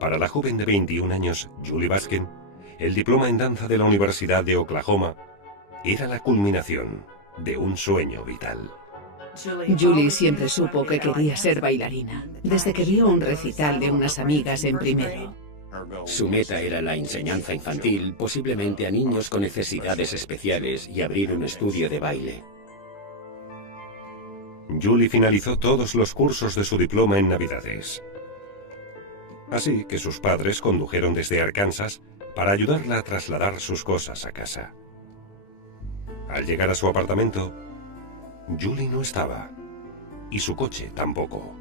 Para la joven de 21 años, Julie Baskin, el diploma en danza de la Universidad de Oklahoma era la culminación de un sueño vital. Julie siempre supo que quería ser bailarina, desde que vio un recital de unas amigas en primero. Su meta era la enseñanza infantil, posiblemente a niños con necesidades especiales, y abrir un estudio de baile. Julie finalizó todos los cursos de su diploma en Navidades. Así que sus padres condujeron desde Arkansas para ayudarla a trasladar sus cosas a casa. Al llegar a su apartamento, Julie no estaba, y su coche tampoco.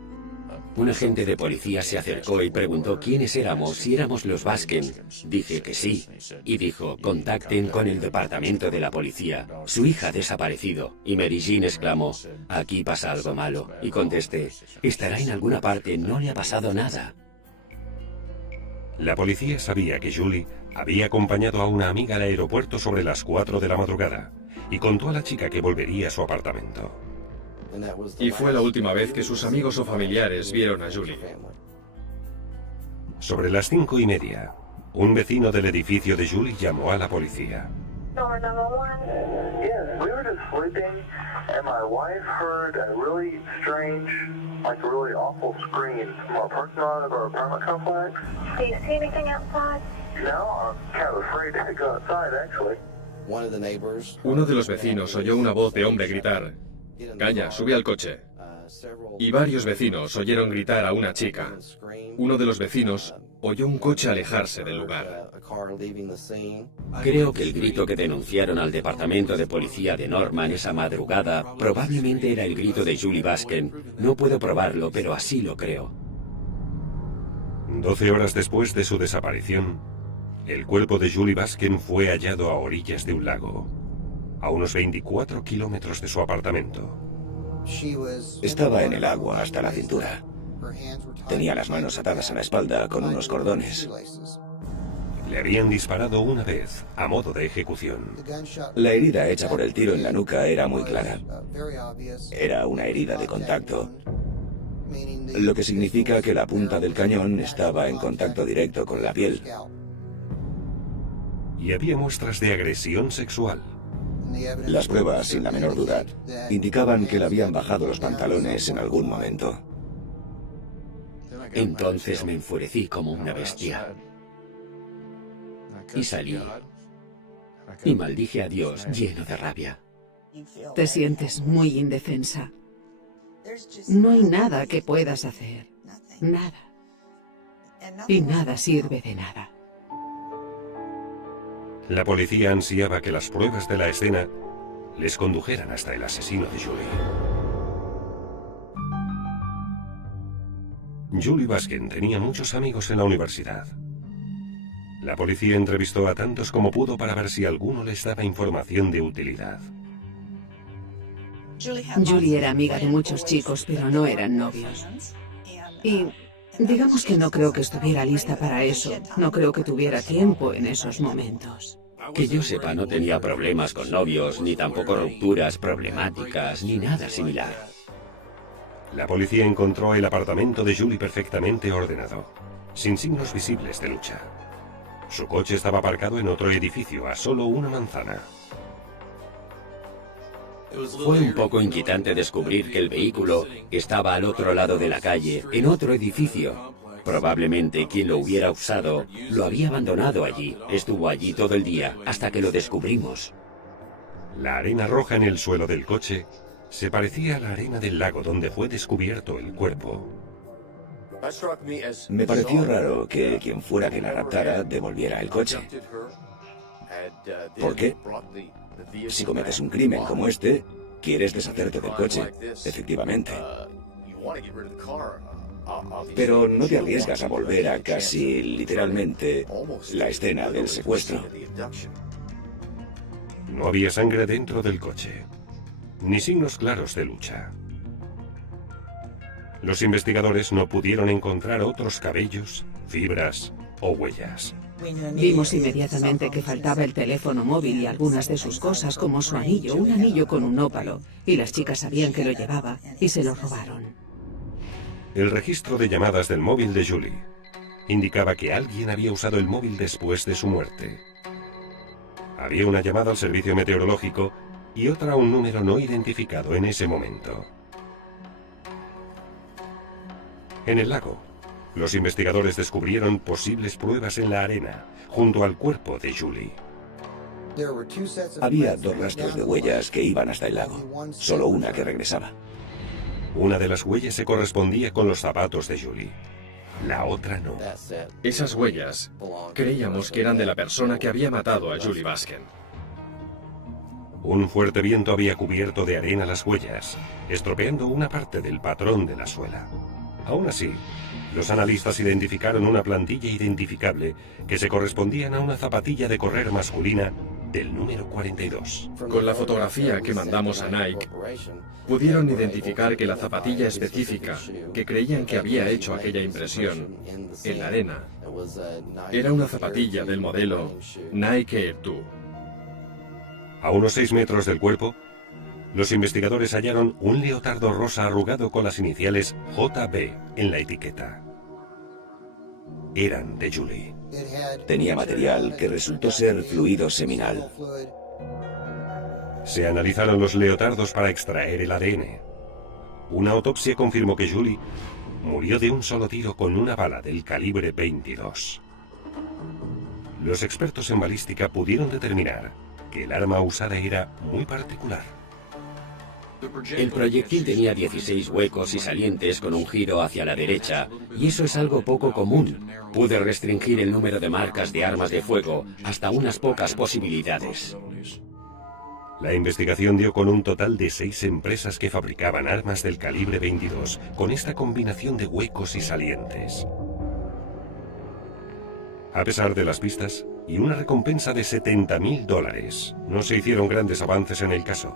Un agente de policía se acercó y preguntó quiénes éramos, si éramos los Baskin. Dije que sí, y dijo, contacten con el departamento de la policía. Su hija ha desaparecido. Y Mary Jean exclamó, aquí pasa algo malo. Y contesté, estará en alguna parte, no le ha pasado nada. La policía sabía que Julie había acompañado a una amiga al aeropuerto sobre las 4 de la madrugada y contó a la chica que volvería a su apartamento. Y fue la última vez que sus amigos o familiares vieron a Julie. Sobre las 5:30, un vecino del edificio de Julie llamó a la policía. Uno de los vecinos oyó una voz de hombre gritar, «Calla, sube al coche». Y varios vecinos oyeron gritar a una chica. Uno de los vecinos oyó un coche alejarse del lugar. Creo que el grito que denunciaron al departamento de policía de Norman esa madrugada probablemente era el grito de Julie Baskin. No puedo probarlo, pero así lo creo. 12 horas después de su desaparición, el cuerpo de Julie Baskin fue hallado a orillas de un lago, a unos 24 kilómetros de su apartamento. Estaba en el agua hasta la cintura. Tenía las manos atadas a la espalda con unos cordones. Le habían disparado una vez, a modo de ejecución. La herida hecha por el tiro en la nuca era muy clara. Era una herida de contacto, lo que significa que la punta del cañón estaba en contacto directo con la piel. Y había muestras de agresión sexual. Las pruebas, sin la menor duda, indicaban que le habían bajado los pantalones en algún momento. Entonces me enfurecí como una bestia. Y salí. Y maldije a Dios lleno de rabia. Te sientes muy indefensa. No hay nada que puedas hacer. Nada. Y nada sirve de nada. La policía ansiaba que las pruebas de la escena les condujeran hasta el asesino de Julie. Julie Baskin tenía muchos amigos en la universidad. La policía entrevistó a tantos como pudo para ver si alguno les daba información de utilidad. Julie era amiga de muchos chicos, pero no eran novios. Y digamos que no creo que estuviera lista para eso. No creo que tuviera tiempo en esos momentos. Que yo sepa, no tenía problemas con novios, ni tampoco rupturas problemáticas, ni nada similar. La policía encontró el apartamento de Julie perfectamente ordenado, sin signos visibles de lucha. Su coche estaba aparcado en otro edificio, a solo una manzana. Fue un poco inquietante descubrir que el vehículo estaba al otro lado de la calle, en otro edificio. Probablemente quien lo hubiera usado lo había abandonado allí. Estuvo allí todo el día, hasta que lo descubrimos. La arena roja en el suelo del coche se parecía a la arena del lago donde fue descubierto el cuerpo. Me pareció raro que quien fuera que la raptara devolviera el coche. ¿Por qué? Si cometes un crimen como este, quieres deshacerte del coche, efectivamente. Pero no te arriesgas a volver a casi, literalmente, la escena del secuestro. No había sangre dentro del coche, ni signos claros de lucha. Los investigadores no pudieron encontrar otros cabellos, fibras o huellas. Vimos inmediatamente que faltaba el teléfono móvil y algunas de sus cosas, como su anillo, un anillo con un ópalo, y las chicas sabían que lo llevaba y se lo robaron. El registro de llamadas del móvil de Julie indicaba que alguien había usado el móvil después de su muerte. Había una llamada al servicio meteorológico y otra a un número no identificado en ese momento. En el lago, los investigadores descubrieron posibles pruebas en la arena, junto al cuerpo de Julie. Había 2 rastros de huellas que iban hasta el lago, solo una que regresaba. Una de las huellas se correspondía con los zapatos de Julie. La otra no. Esas huellas creíamos que eran de la persona que había matado a Julie Basken. Un fuerte viento había cubierto de arena las huellas, estropeando una parte del patrón de la suela. Aún así, los analistas identificaron una plantilla identificable que se correspondía a una zapatilla de correr masculina del número 42. Con la fotografía que mandamos a Nike, pudieron identificar que la zapatilla específica que creían que había hecho aquella impresión en la arena era una zapatilla del modelo Nike Air 2. A unos 6 metros del cuerpo, los investigadores hallaron un leotardo rosa arrugado con las iniciales JB en la etiqueta. Eran de Julie. Tenía material que resultó ser fluido seminal. Se analizaron los leotardos para extraer el ADN. Una autopsia confirmó que Julie murió de un solo tiro con una bala del calibre 22. Los expertos en balística pudieron determinar que el arma usada era muy particular. El proyectil tenía 16 huecos y salientes con un giro hacia la derecha, y eso es algo poco común. Pude restringir el número de marcas de armas de fuego hasta unas pocas posibilidades. La investigación dio con un total de 6 empresas que fabricaban armas del calibre 22, con esta combinación de huecos y salientes. A pesar de las pistas y una recompensa de $70.000, no se hicieron grandes avances en el caso.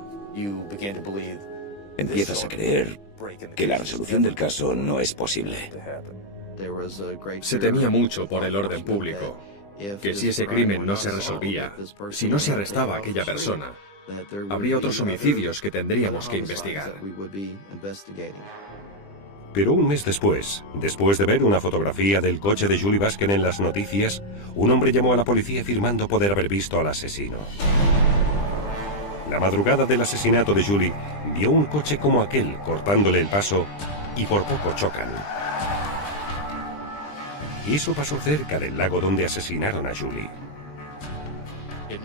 Empiezas a creer que la resolución del caso no es posible. Se temía mucho por el orden público, que si ese crimen no se resolvía, si no se arrestaba a aquella persona, habría otros homicidios que tendríamos que investigar. Pero un mes después de ver una fotografía del coche de Julie Basken en las noticias, un hombre llamó a la policía afirmando poder haber visto al asesino. La madrugada del asesinato de Julie, vio un coche como aquel cortándole el paso y por poco chocan. Eso pasó cerca del lago donde asesinaron a Julie.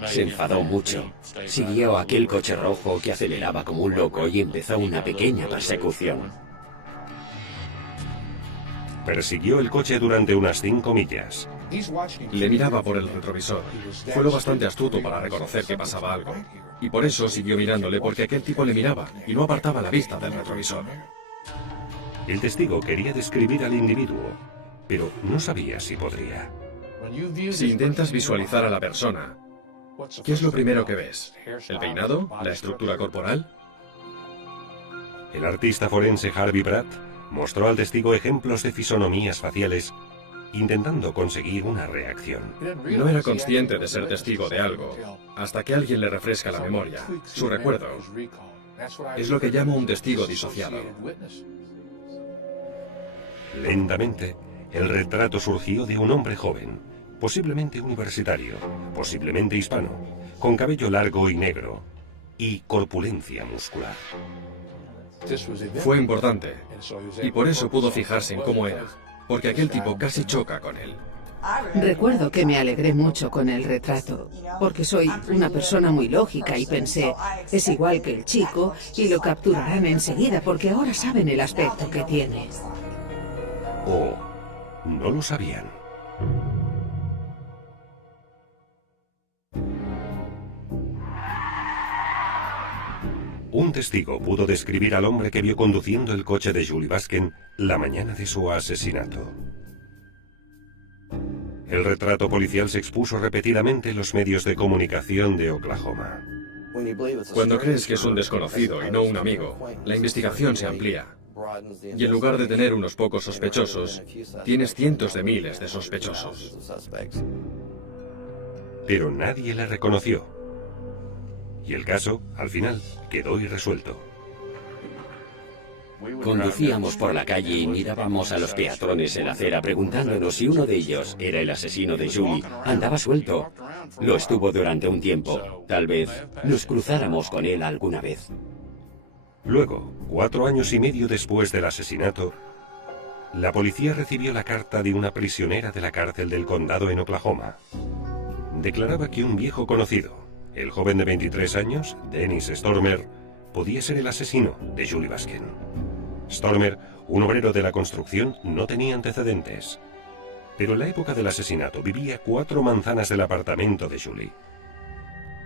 Se enfadó mucho. Siguió aquel coche rojo que aceleraba como un loco y empezó una pequeña persecución. Persiguió el coche durante unas 5 millas. Le miraba por el retrovisor. Fue lo bastante astuto para reconocer que pasaba algo. Y por eso siguió mirándole, porque aquel tipo le miraba y no apartaba la vista del retrovisor. El testigo quería describir al individuo, pero no sabía si podría. Si intentas visualizar a la persona, ¿qué es lo primero que ves? ¿El peinado? ¿La estructura corporal? El artista forense Harvey Pratt mostró al testigo ejemplos de fisonomías faciales, intentando conseguir una reacción. No era consciente de ser testigo de algo, hasta que alguien le refresca la memoria, su recuerdo. Es lo que llamo un testigo disociado. Lentamente, el retrato surgió de un hombre joven, posiblemente universitario, posiblemente hispano, con cabello largo y negro, y corpulencia muscular. Fue importante, y por eso pudo fijarse en cómo era, porque aquel tipo casi choca con él. Recuerdo que me alegré mucho con el retrato, porque soy una persona muy lógica y pensé, es igual que el chico y lo capturarán enseguida porque ahora saben el aspecto que tiene. Oh, no lo sabían. Un testigo pudo describir al hombre que vio conduciendo el coche de Julie Basken la mañana de su asesinato. El retrato policial se expuso repetidamente en los medios de comunicación de Oklahoma. Cuando crees que es un desconocido y no un amigo, la investigación se amplía. Y en lugar de tener unos pocos sospechosos, tienes cientos de miles de sospechosos. Pero nadie le reconoció. Y el caso, al final, quedó irresuelto. Conducíamos por la calle y mirábamos a los peatones en la acera preguntándonos si uno de ellos era el asesino de Julie. Andaba suelto. Lo estuvo durante un tiempo. Tal vez nos cruzáramos con él alguna vez. Luego, 4 años y medio después del asesinato, la policía recibió la carta de una prisionera de la cárcel del condado en Oklahoma. Declaraba que un viejo conocido, el joven de 23 años, Dennis Stormer, podía ser el asesino de Julie Baskin. Stormer, un obrero de la construcción, no tenía antecedentes. Pero en la época del asesinato vivía 4 manzanas del apartamento de Julie.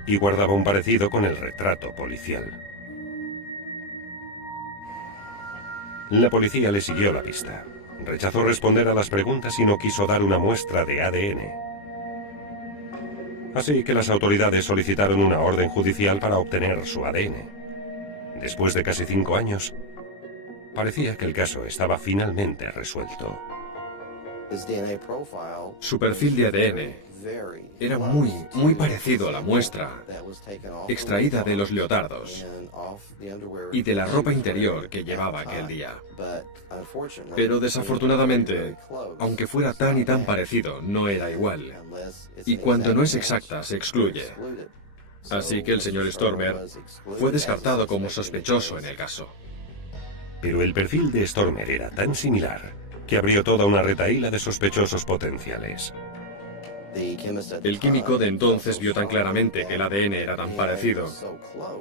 Y guardaba un parecido con el retrato policial. La policía le siguió la pista. Rechazó responder a las preguntas y no quiso dar una muestra de ADN. Así que las autoridades solicitaron una orden judicial para obtener su ADN. Después de casi 5 años, parecía que el caso estaba finalmente resuelto. Su perfil de ADN era muy parecido a la muestra extraída de los leotardos y de la ropa interior que llevaba aquel día. Pero desafortunadamente, aunque fuera tan y tan parecido, no era igual. Y cuando no es exacta, se excluye. Así que el señor Stormer fue descartado como sospechoso en el caso. Pero el perfil de Stormer era tan similar que abrió toda una retahíla de sospechosos potenciales. El químico de entonces vio tan claramente que el ADN era tan parecido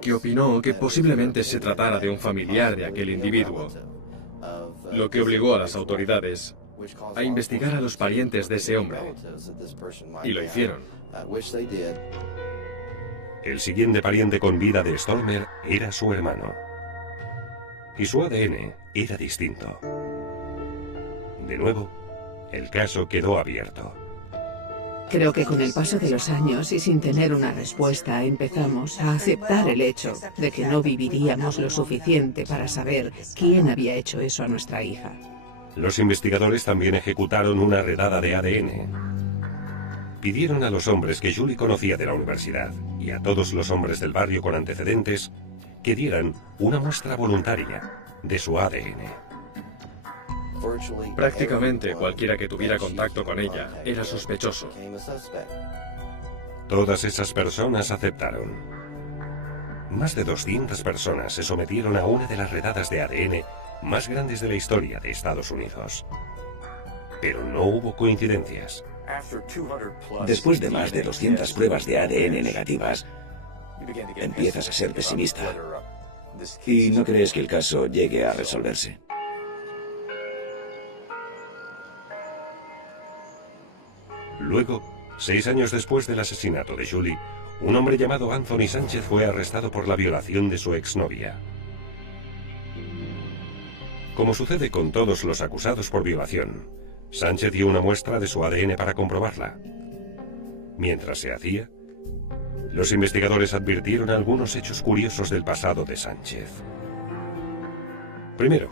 que opinó que posiblemente se tratara de un familiar de aquel individuo, lo que obligó a las autoridades a investigar a los parientes de ese hombre. Y lo hicieron. El siguiente pariente con vida de Stormer era su hermano. Y su ADN era distinto. De nuevo, el caso quedó abierto. Creo que con el paso de los años y sin tener una respuesta empezamos a aceptar el hecho de que no viviríamos lo suficiente para saber quién había hecho eso a nuestra hija. Los investigadores también ejecutaron una redada de ADN. Pidieron a los hombres que Julie conocía de la universidad y a todos los hombres del barrio con antecedentes que dieran una muestra voluntaria de su ADN. Prácticamente cualquiera que tuviera contacto con ella era sospechoso. Todas esas personas aceptaron. Más de 200 personas se sometieron a una de las redadas de ADN más grandes de la historia de Estados Unidos. Pero no hubo coincidencias. Después de más de 200 pruebas de ADN negativas, empiezas a ser pesimista y no crees que el caso llegue a resolverse. Luego, 6 años después del asesinato de Julie, un hombre llamado Anthony Sánchez fue arrestado por la violación de su exnovia. Como sucede con todos los acusados por violación, Sánchez dio una muestra de su ADN para comprobarla. Mientras se hacía, los investigadores advirtieron algunos hechos curiosos del pasado de Sánchez. Primero,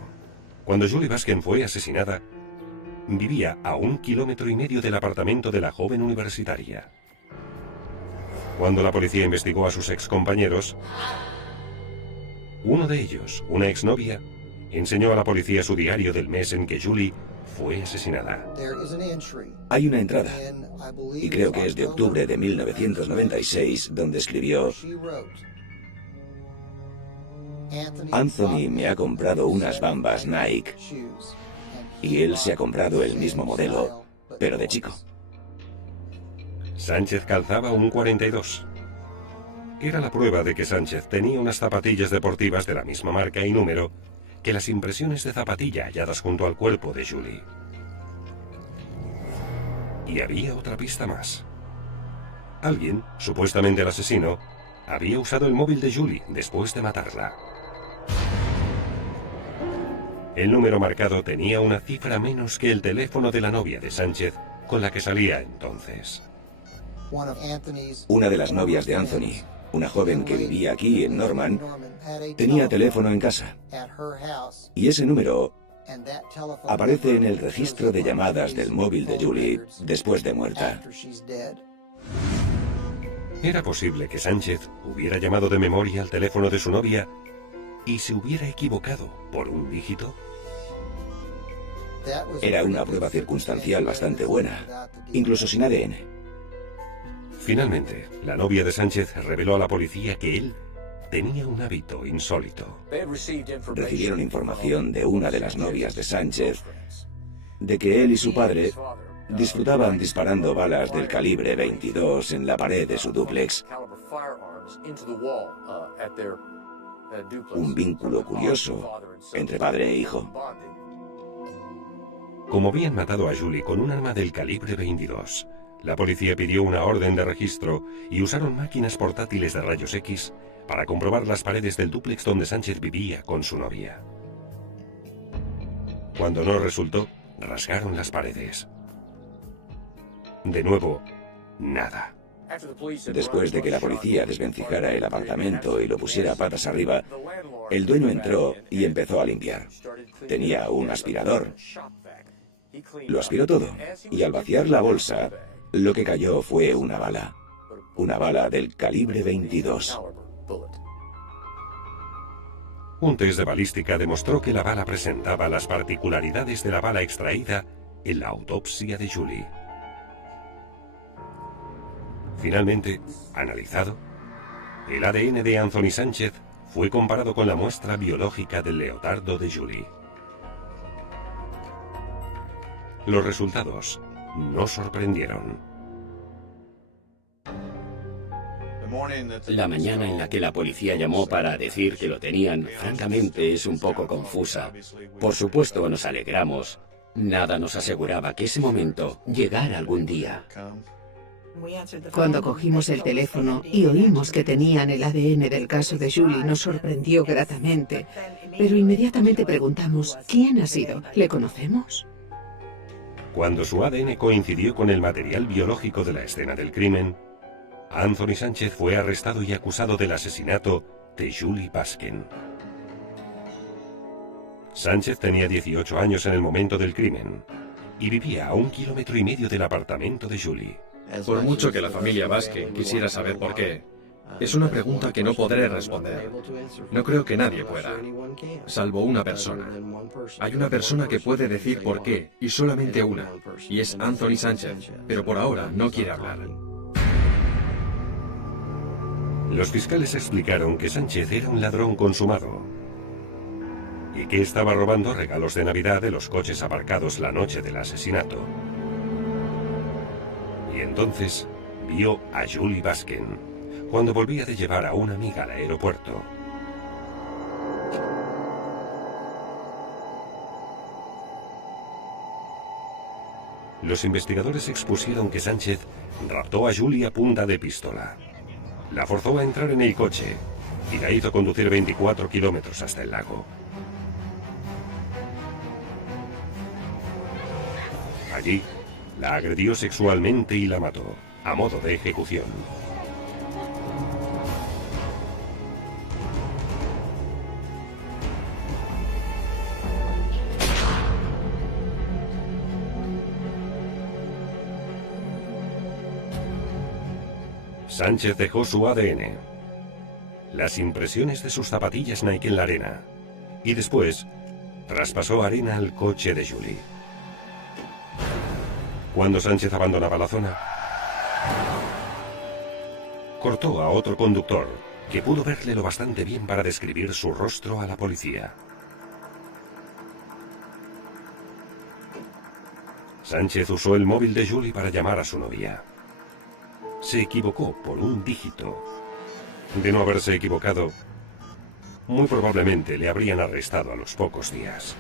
cuando Julie Baskin fue asesinada, vivía a 1,5 kilómetros del apartamento de la joven universitaria. Cuando la policía investigó a sus excompañeros, uno de ellos, una exnovia, enseñó a la policía su diario del mes en que Julie fue asesinada. Hay una entrada, y creo que es de octubre de 1996, donde escribió: Anthony me ha comprado unas Bambas Nike, y él se ha comprado el mismo modelo, pero de chico. Sánchez calzaba un 42. Era la prueba de que Sánchez tenía unas zapatillas deportivas de la misma marca y número que las impresiones de zapatilla halladas junto al cuerpo de Julie. Y había otra pista más. Alguien, supuestamente el asesino, había usado el móvil de Julie después de matarla. El número marcado tenía una cifra menos que el teléfono de la novia de Sánchez con la que salía entonces. Una de las novias de Anthony, una joven que vivía aquí en Norman, tenía teléfono en casa. Y ese número aparece en el registro de llamadas del móvil de Julie después de muerta. Era posible que Sánchez hubiera llamado de memoria al teléfono de su novia ¿Y se hubiera equivocado por un dígito? Era una prueba circunstancial bastante buena, incluso sin ADN. Finalmente, la novia de Sánchez reveló a la policía que él tenía un hábito insólito. Recibieron información de una de las novias de Sánchez de que él y su padre disfrutaban disparando balas del calibre 22 en la pared de su dúplex. Un vínculo curioso entre padre e hijo. Como habían matado a Julie con un arma del calibre 22, la policía pidió una orden de registro y usaron máquinas portátiles de rayos X para comprobar las paredes del dúplex donde Sánchez vivía con su novia. Cuando no resultó, rasgaron las paredes. De nuevo, nada. Después de que la policía desvencijara el apartamento y lo pusiera patas arriba, el dueño entró y empezó a limpiar. Tenía un aspirador. Lo aspiró todo, y al vaciar la bolsa, lo que cayó fue una bala del calibre 22. Un test de balística demostró que la bala presentaba las particularidades de la bala extraída en la autopsia de Julie. Finalmente, analizado, el ADN de Anthony Sánchez fue comparado con la muestra biológica del leotardo de Julie. Los resultados no sorprendieron. La mañana en la que la policía llamó para decir que lo tenían, francamente, es un poco confusa. Por supuesto, nos alegramos. Nada nos aseguraba que ese momento llegara algún día. Cuando cogimos el teléfono y oímos que tenían el ADN del caso de Julie, nos sorprendió gratamente. Pero inmediatamente preguntamos, ¿quién ha sido? ¿Le conocemos? Cuando su ADN coincidió con el material biológico de la escena del crimen, Anthony Sánchez fue arrestado y acusado del asesinato de Julie Baskin. Sánchez tenía 18 años en el momento del crimen y vivía a 1,5 kilómetros del apartamento de Julie. Por mucho que la familia Baskin quisiera saber por qué, es una pregunta que no podré responder. No creo que nadie pueda, salvo una persona. Hay una persona que puede decir por qué, y solamente una, y es Anthony Sánchez, pero por ahora no quiere hablar. Los fiscales explicaron que Sánchez era un ladrón consumado y que estaba robando regalos de Navidad de los coches aparcados la noche del asesinato. Y entonces vio a Julie Baskin cuando volvía de llevar a una amiga al aeropuerto. Los investigadores expusieron que Sánchez raptó a Julie a punta de pistola. La forzó a entrar en el coche y la hizo conducir 24 kilómetros hasta el lago. Allí, la agredió sexualmente y la mató, a modo de ejecución. Sánchez dejó su ADN, las impresiones de sus zapatillas Nike en la arena, y después traspasó arena al coche de Julie. Cuando Sánchez abandonaba la zona, cortó a otro conductor que pudo verle lo bastante bien para describir su rostro a la policía. Sánchez usó el móvil de Julie para llamar a su novia. Se equivocó por un dígito. De no haberse equivocado, muy probablemente le habrían arrestado a los pocos días.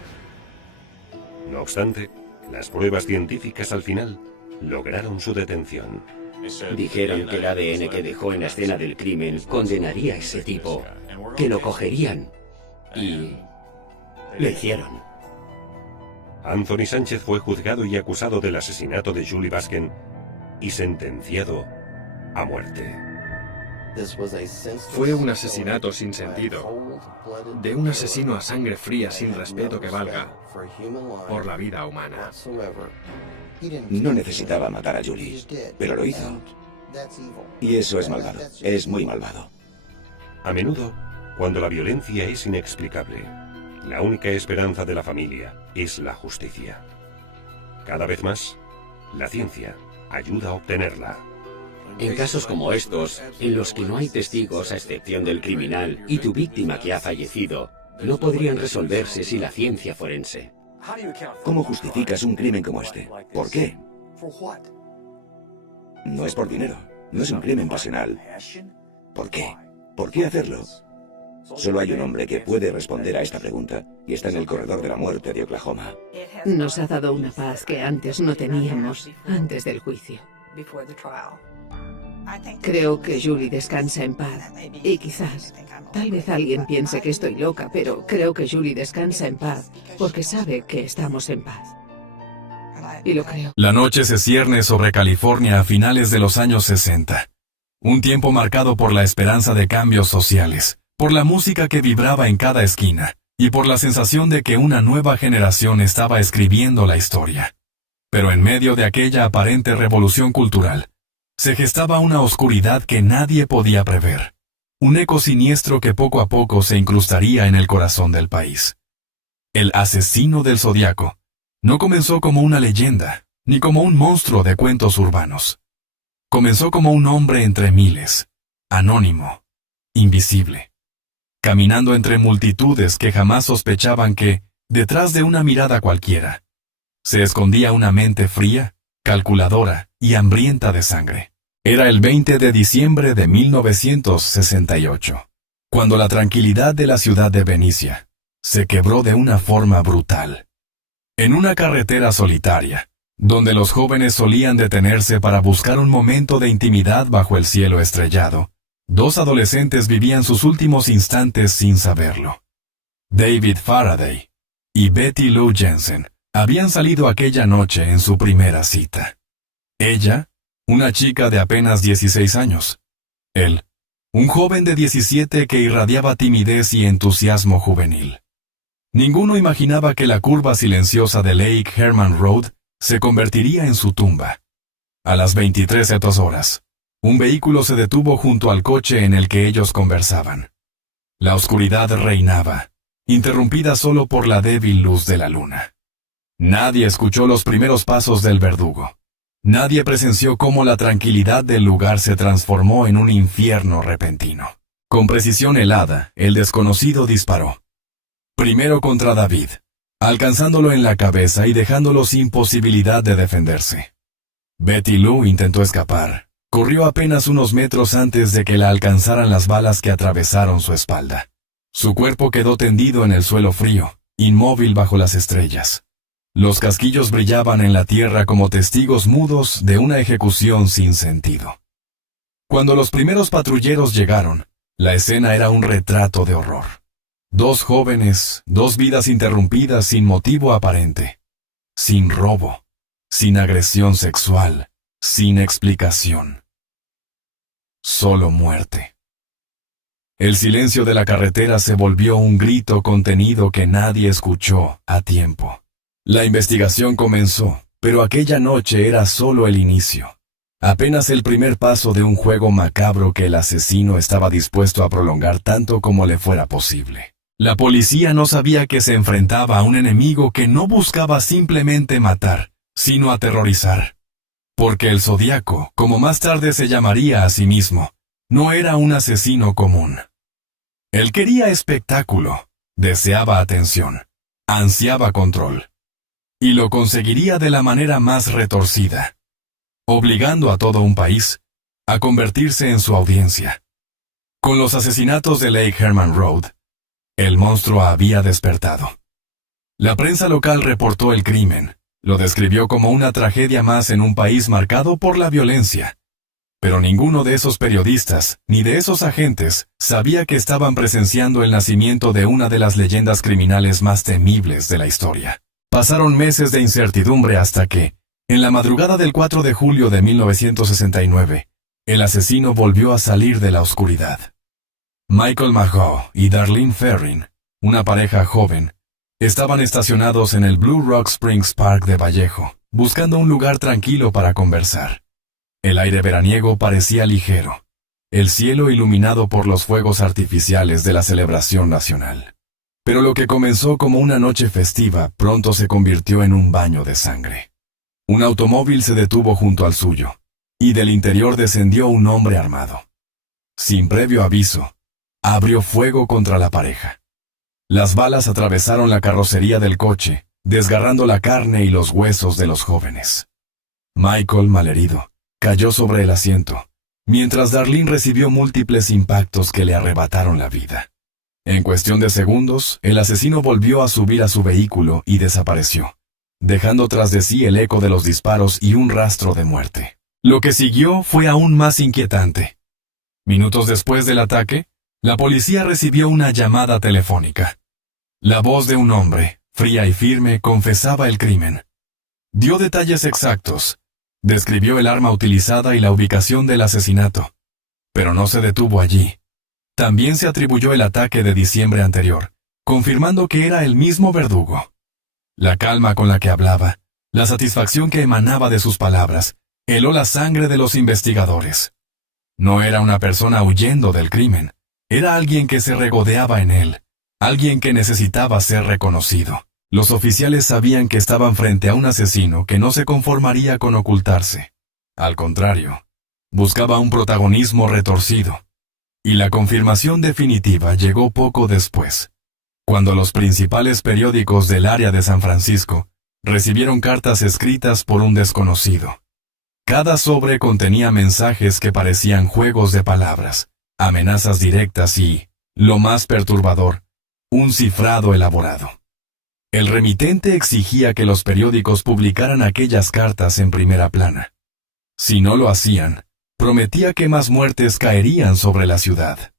No obstante, las pruebas científicas al final lograron su detención. Dijeron que el ADN que dejó en la escena del crimen condenaría a ese tipo, que lo cogerían. Y lo hicieron. Anthony Sánchez fue juzgado y acusado del asesinato de Julie Baskin y sentenciado a muerte. Fue un asesinato sin sentido, de un asesino a sangre fría sin respeto que valga por la vida humana. No necesitaba matar a Julie, pero lo hizo. Y eso es malvado, es muy malvado. A menudo, Cuando la violencia es inexplicable, la única esperanza de la familia es la justicia. Cada vez más, la ciencia ayuda a obtenerla. En casos como estos, en los que no hay testigos a excepción del criminal y tu víctima que ha fallecido, no podrían resolverse sin la ciencia forense. ¿Cómo justificas un crimen como este? ¿Por qué? No es por dinero. No es un crimen pasional. ¿Por qué? ¿Por qué hacerlo? Solo hay un hombre que puede responder a esta pregunta y está en el corredor de la muerte de Oklahoma. Nos ha dado una paz que antes no teníamos, antes del juicio. Creo que Julie descansa en paz. Y quizás, tal vez alguien piense que estoy loca, pero creo que Julie descansa en paz porque sabe que estamos en paz. Y lo creo. La noche se cierne sobre California a finales de los años 60. Un tiempo marcado por la esperanza de cambios sociales, por la música que vibraba en cada esquina, y por la sensación de que una nueva generación estaba escribiendo la historia. Pero en medio de aquella aparente revolución cultural, se gestaba una oscuridad que nadie podía prever. Un eco siniestro que poco a poco se incrustaría en el corazón del país. El asesino del Zodiaco no comenzó como una leyenda, ni como un monstruo de cuentos urbanos. Comenzó como un hombre entre miles, anónimo, invisible, caminando entre multitudes que jamás sospechaban que, detrás de una mirada cualquiera, se escondía una mente fría, calculadora y hambrienta de sangre. Era el 20 de diciembre de 1968, cuando la tranquilidad de la ciudad de Benicia se quebró de una forma brutal. En una carretera solitaria, donde los jóvenes solían detenerse para buscar un momento de intimidad bajo el cielo estrellado, dos adolescentes vivían sus últimos instantes sin saberlo. David Faraday y Betty Lou Jensen habían salido aquella noche en su primera cita. Ella, una chica de apenas 16 años. Él, un joven de 17 que irradiaba timidez y entusiasmo juvenil. Ninguno imaginaba que la curva silenciosa de Lake Herman Road se convertiría en su tumba. A las 23:00 horas, un vehículo se detuvo junto al coche en el que ellos conversaban. La oscuridad reinaba, interrumpida solo por la débil luz de la luna. Nadie escuchó los primeros pasos del verdugo. Nadie presenció cómo la tranquilidad del lugar se transformó en un infierno repentino. Con precisión helada, el desconocido disparó. Primero contra David, alcanzándolo en la cabeza y dejándolo sin posibilidad de defenderse. Betty Lou intentó escapar. Corrió apenas unos metros antes de que la alcanzaran las balas que atravesaron su espalda. Su cuerpo quedó tendido en el suelo frío, inmóvil bajo las estrellas. Los casquillos brillaban en la tierra como testigos mudos de una ejecución sin sentido. Cuando los primeros patrulleros llegaron, la escena era un retrato de horror. Dos jóvenes, dos vidas interrumpidas sin motivo aparente. Sin robo, sin agresión sexual, sin explicación. Solo muerte. El silencio de la carretera se volvió un grito contenido que nadie escuchó a tiempo. La investigación comenzó, pero aquella noche era solo el inicio. Apenas el primer paso de un juego macabro que el asesino estaba dispuesto a prolongar tanto como le fuera posible. La policía no sabía que se enfrentaba a un enemigo que no buscaba simplemente matar, sino aterrorizar. Porque el Zodiaco, como más tarde se llamaría a sí mismo, no era un asesino común. Él quería espectáculo, deseaba atención, ansiaba control. Y lo conseguiría de la manera más retorcida, obligando a todo un país a convertirse en su audiencia. Con los asesinatos de Lake Herman Road, el monstruo había despertado. La prensa local reportó el crimen, lo describió como una tragedia más en un país marcado por la violencia. Pero ninguno de esos periodistas, ni de esos agentes, sabía que estaban presenciando el nacimiento de una de las leyendas criminales más temibles de la historia. Pasaron meses de incertidumbre hasta que, en la madrugada del 4 de julio de 1969, el asesino volvió a salir de la oscuridad. Michael Mageau y Darlene Ferrin, una pareja joven, estaban estacionados en el Blue Rock Springs Park de Vallejo, buscando un lugar tranquilo para conversar. El aire veraniego parecía ligero, el cielo iluminado por los fuegos artificiales de la celebración nacional. Pero lo que comenzó como una noche festiva pronto se convirtió en un baño de sangre. Un automóvil se detuvo junto al suyo, y del interior descendió un hombre armado. Sin previo aviso, abrió fuego contra la pareja. Las balas atravesaron la carrocería del coche, desgarrando la carne y los huesos de los jóvenes. Michael, malherido, cayó sobre el asiento, mientras Darlene recibió múltiples impactos que le arrebataron la vida. En cuestión de segundos, el asesino volvió a subir a su vehículo y desapareció, dejando tras de sí el eco de los disparos y un rastro de muerte. Lo que siguió fue aún más inquietante. Minutos después del ataque, la policía recibió una llamada telefónica. La voz de un hombre, fría y firme, confesaba el crimen. Dio detalles exactos, describió el arma utilizada y la ubicación del asesinato. Pero no se detuvo allí. También se atribuyó el ataque de diciembre anterior, confirmando que era el mismo verdugo. La calma con la que hablaba, la satisfacción que emanaba de sus palabras, heló la sangre de los investigadores. No era una persona huyendo del crimen, era alguien que se regodeaba en él, alguien que necesitaba ser reconocido. Los oficiales sabían que estaban frente a un asesino que no se conformaría con ocultarse. Al contrario, buscaba un protagonismo retorcido. Y la confirmación definitiva llegó poco después, cuando los principales periódicos del área de San Francisco recibieron cartas escritas por un desconocido. Cada sobre contenía mensajes que parecían juegos de palabras, amenazas directas y, lo más perturbador, un cifrado elaborado. El remitente exigía que los periódicos publicaran aquellas cartas en primera plana. Si no lo hacían, prometía que más muertes caerían sobre la ciudad.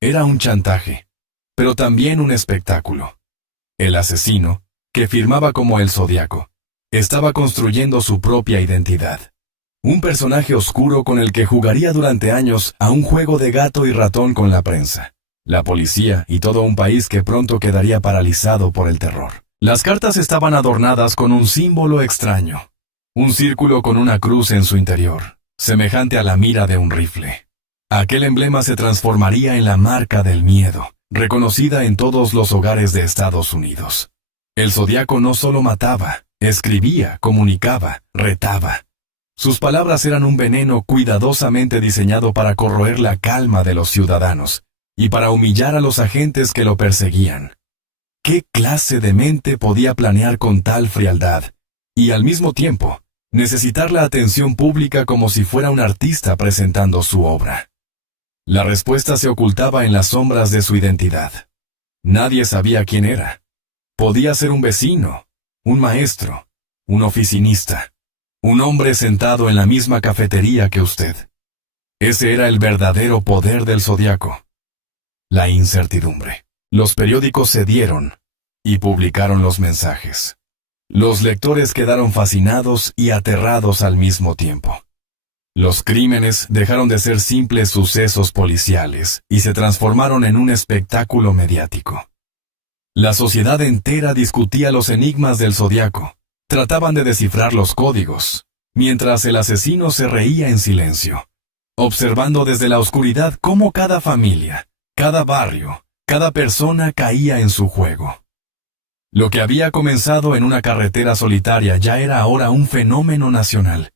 Era un chantaje, pero también un espectáculo. El asesino, que firmaba como el Zodiaco, estaba construyendo su propia identidad. Un personaje oscuro con el que jugaría durante años a un juego de gato y ratón con la prensa, la policía y todo un país que pronto quedaría paralizado por el terror. Las cartas estaban adornadas con un símbolo extraño, un círculo con una cruz en su interior, semejante a la mira de un rifle. Aquel emblema se transformaría en la marca del miedo, reconocida en todos los hogares de Estados Unidos. El Zodiaco no solo mataba, escribía, comunicaba, retaba. Sus palabras eran un veneno cuidadosamente diseñado para corroer la calma de los ciudadanos y para humillar a los agentes que lo perseguían. ¿Qué clase de mente podía planear con tal frialdad y, al mismo tiempo, necesitar la atención pública como si fuera un artista presentando su obra? La respuesta se ocultaba en las sombras de su identidad. Nadie sabía quién era. Podía ser un vecino, un maestro, un oficinista, un hombre sentado en la misma cafetería que usted. Ese era el verdadero poder del Zodiaco. La incertidumbre. Los periódicos cedieron y publicaron los mensajes. Los lectores quedaron fascinados y aterrados al mismo tiempo. Los crímenes dejaron de ser simples sucesos policiales y se transformaron en un espectáculo mediático. La sociedad entera discutía los enigmas del Zodiaco. Trataban de descifrar los códigos, mientras el asesino se reía en silencio, observando desde la oscuridad cómo cada familia, cada barrio, cada persona caía en su juego. Lo que había comenzado en una carretera solitaria ya era ahora un fenómeno nacional.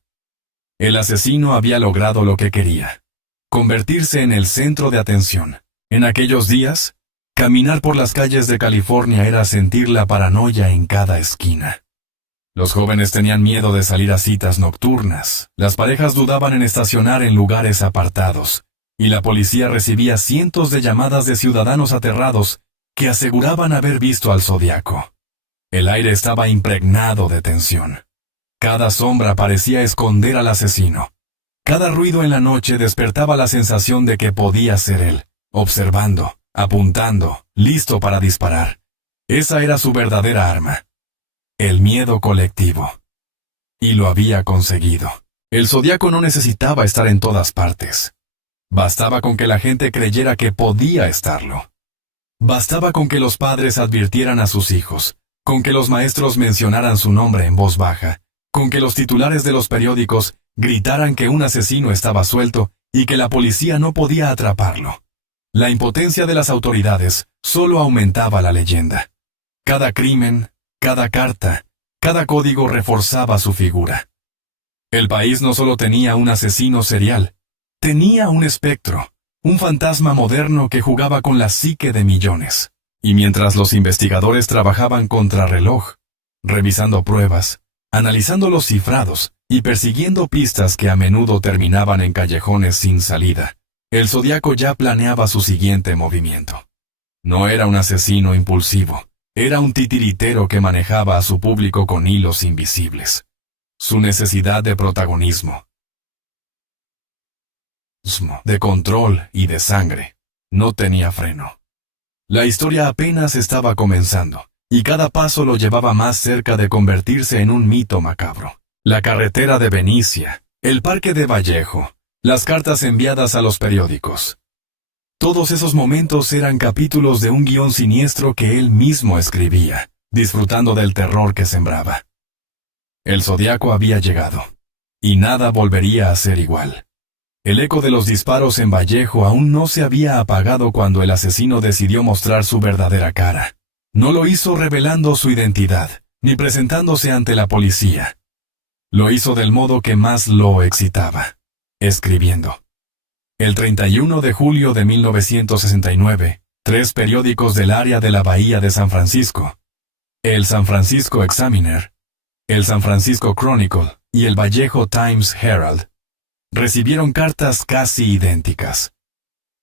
El asesino había logrado lo que quería, convertirse en el centro de atención. En aquellos días, caminar por las calles de California era sentir la paranoia en cada esquina. Los jóvenes tenían miedo de salir a citas nocturnas, las parejas dudaban en estacionar en lugares apartados, y la policía recibía cientos de llamadas de ciudadanos aterrados que aseguraban haber visto al Zodiaco. El aire estaba impregnado de tensión. Cada sombra parecía esconder al asesino. Cada ruido en la noche despertaba la sensación de que podía ser él, observando, apuntando, listo para disparar. Esa era su verdadera arma. El miedo colectivo. Y lo había conseguido. El Zodiaco no necesitaba estar en todas partes. Bastaba con que la gente creyera que podía estarlo. Bastaba con que los padres advirtieran a sus hijos, con que los maestros mencionaran su nombre en voz baja, con que los titulares de los periódicos gritaran que un asesino estaba suelto y que la policía no podía atraparlo. La impotencia de las autoridades solo aumentaba la leyenda. Cada crimen, cada carta, cada código reforzaba su figura. El país no solo tenía un asesino serial, tenía un espectro, un fantasma moderno que jugaba con la psique de millones. Y mientras los investigadores trabajaban contrarreloj, revisando pruebas, analizando los cifrados y persiguiendo pistas que a menudo terminaban en callejones sin salida, el Zodiaco ya planeaba su siguiente movimiento. No era un asesino impulsivo, era un titiritero que manejaba a su público con hilos invisibles. Su necesidad de protagonismo, de control y de sangre, no tenía freno. La historia apenas estaba comenzando, y cada paso lo llevaba más cerca de convertirse en un mito macabro. La carretera de Venecia, el parque de Vallejo, las cartas enviadas a los periódicos. Todos esos momentos eran capítulos de un guión siniestro que él mismo escribía, disfrutando del terror que sembraba. El Zodiaco había llegado, y nada volvería a ser igual. El eco de los disparos en Vallejo aún no se había apagado cuando el asesino decidió mostrar su verdadera cara. No lo hizo revelando su identidad, ni presentándose ante la policía. Lo hizo del modo que más lo excitaba, escribiendo. El 31 de julio de 1969, 3 periódicos del área de la Bahía de San Francisco, el San Francisco Examiner, el San Francisco Chronicle y el Vallejo Times Herald, recibieron cartas casi idénticas.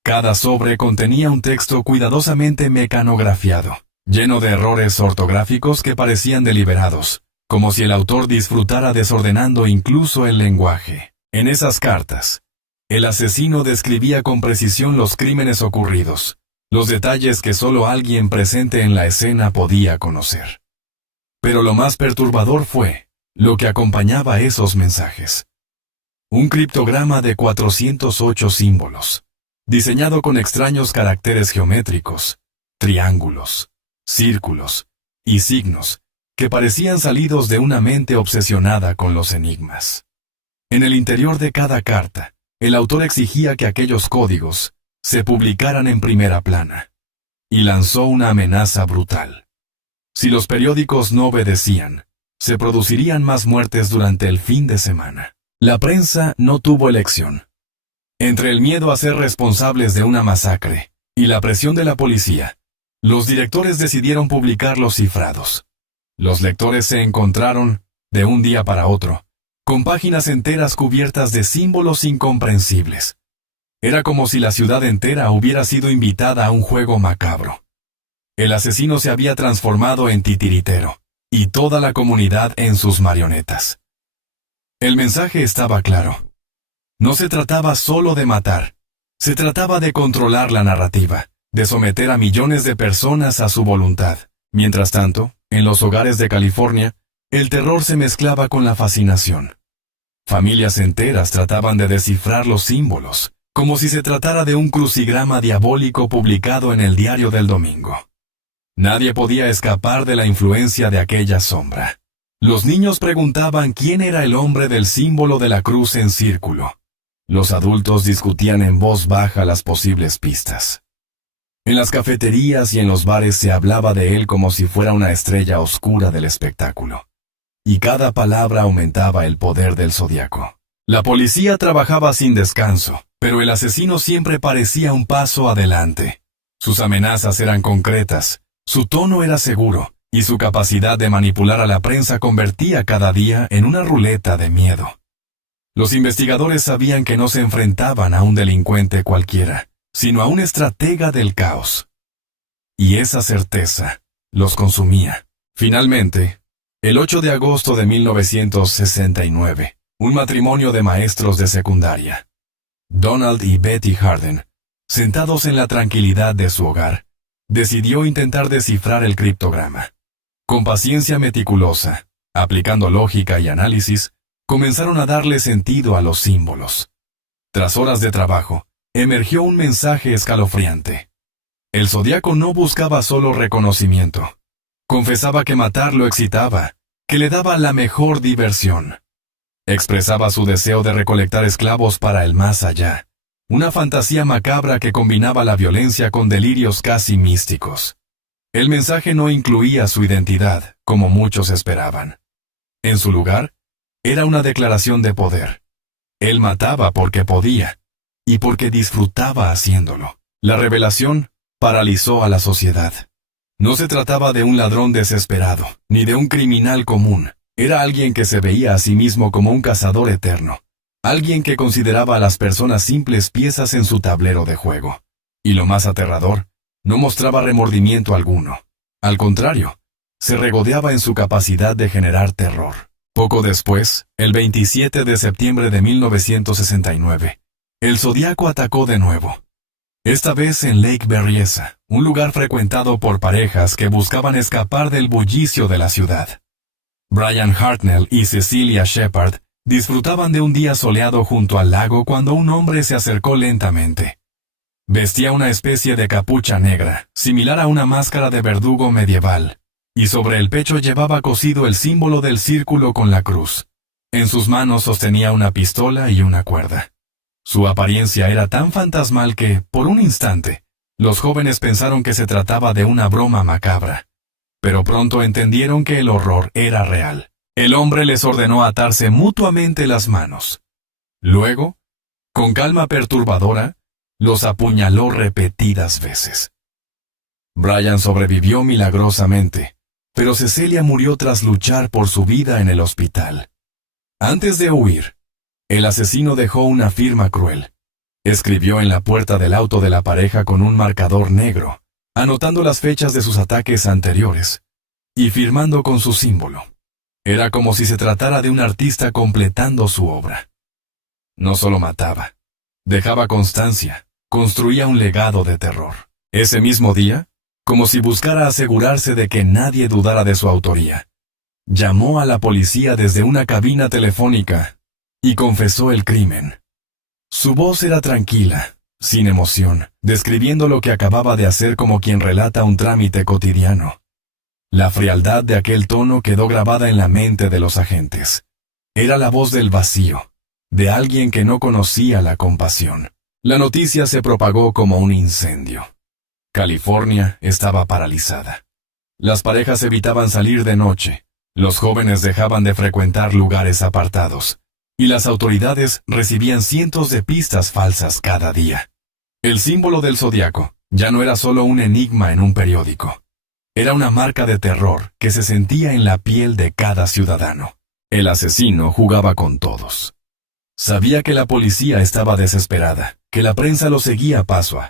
Cada sobre contenía un texto cuidadosamente mecanografiado, lleno de errores ortográficos que parecían deliberados, como si el autor disfrutara desordenando incluso el lenguaje. En esas cartas, el asesino describía con precisión los crímenes ocurridos, los detalles que solo alguien presente en la escena podía conocer. Pero lo más perturbador fue lo que acompañaba esos mensajes. Un criptograma de 408 símbolos, diseñado con extraños caracteres geométricos, triángulos, círculos y signos, que parecían salidos de una mente obsesionada con los enigmas. En el interior de cada carta, el autor exigía que aquellos códigos se publicaran en primera plana, y lanzó una amenaza brutal. Si los periódicos no obedecían, se producirían más muertes durante el fin de semana. La prensa no tuvo elección. Entre el miedo a ser responsables de una masacre y la presión de la policía, los directores decidieron publicar los cifrados. Los lectores se encontraron, de un día para otro, con páginas enteras cubiertas de símbolos incomprensibles. Era como si la ciudad entera hubiera sido invitada a un juego macabro. El asesino se había transformado en titiritero, y toda la comunidad en sus marionetas. El mensaje estaba claro. No se trataba solo de matar, se trataba de controlar la narrativa, de someter a millones de personas a su voluntad. Mientras tanto, en los hogares de California, el terror se mezclaba con la fascinación. Familias enteras trataban de descifrar los símbolos, como si se tratara de un crucigrama diabólico publicado en el diario del domingo. Nadie podía escapar de la influencia de aquella sombra. Los niños preguntaban quién era el hombre del símbolo de la cruz en círculo. Los adultos discutían en voz baja las posibles pistas. En las cafeterías y en los bares se hablaba de él como si fuera una estrella oscura del espectáculo. Y cada palabra aumentaba el poder del Zodiaco. La policía trabajaba sin descanso, pero el asesino siempre parecía un paso adelante. Sus amenazas eran concretas, su tono era seguro, y su capacidad de manipular a la prensa convertía cada día en una ruleta de miedo. Los investigadores sabían que no se enfrentaban a un delincuente cualquiera, sino a un estratega del caos. Y esa certeza los consumía. Finalmente, el 8 de agosto de 1969, un matrimonio de maestros de secundaria, Donald y Betty Harden, sentados en la tranquilidad de su hogar, decidió intentar descifrar el criptograma. Con paciencia meticulosa, aplicando lógica y análisis, comenzaron a darle sentido a los símbolos. Tras horas de trabajo, emergió un mensaje escalofriante. El Zodiaco no buscaba solo reconocimiento. Confesaba que matar lo excitaba, que le daba la mejor diversión. Expresaba su deseo de recolectar esclavos para el más allá, una fantasía macabra que combinaba la violencia con delirios casi místicos. El mensaje no incluía su identidad, como muchos esperaban. En su lugar, era una declaración de poder. Él mataba porque podía, y porque disfrutaba haciéndolo. La revelación paralizó a la sociedad. No se trataba de un ladrón desesperado, ni de un criminal común. Era alguien que se veía a sí mismo como un cazador eterno. Alguien que consideraba a las personas simples piezas en su tablero de juego. Y lo más aterrador, no mostraba remordimiento alguno. Al contrario, se regodeaba en su capacidad de generar terror. Poco después, el 27 de septiembre de 1969, el Zodíaco atacó de nuevo. Esta vez en Lake Berryessa, un lugar frecuentado por parejas que buscaban escapar del bullicio de la ciudad. Brian Hartnell y Cecilia Shepard disfrutaban de un día soleado junto al lago cuando un hombre se acercó lentamente. Vestía una especie de capucha negra, similar a una máscara de verdugo medieval, y sobre el pecho llevaba cosido el símbolo del círculo con la cruz. En sus manos sostenía una pistola y una cuerda. Su apariencia era tan fantasmal que, por un instante, los jóvenes pensaron que se trataba de una broma macabra. Pero pronto entendieron que el horror era real. El hombre les ordenó atarse mutuamente las manos. Luego, con calma perturbadora, los apuñaló repetidas veces. Brian sobrevivió milagrosamente, pero Cecilia murió tras luchar por su vida en el hospital. Antes de huir, el asesino dejó una firma cruel. Escribió en la puerta del auto de la pareja con un marcador negro, anotando las fechas de sus ataques anteriores, y firmando con su símbolo. Era como si se tratara de un artista completando su obra. No solo mataba, dejaba constancia, construía un legado de terror. Ese mismo día, como si buscara asegurarse de que nadie dudara de su autoría, llamó a la policía desde una cabina telefónica y confesó el crimen. Su voz era tranquila, sin emoción, describiendo lo que acababa de hacer como quien relata un trámite cotidiano. La frialdad de aquel tono quedó grabada en la mente de los agentes. Era la voz del vacío, de alguien que no conocía la compasión. La noticia se propagó como un incendio. California estaba paralizada. Las parejas evitaban salir de noche, los jóvenes dejaban de frecuentar lugares apartados, y las autoridades recibían cientos de pistas falsas cada día. El símbolo del zodiaco ya no era solo un enigma en un periódico. Era una marca de terror que se sentía en la piel de cada ciudadano. El asesino jugaba con todos. Sabía que la policía estaba desesperada, que la prensa lo seguía paso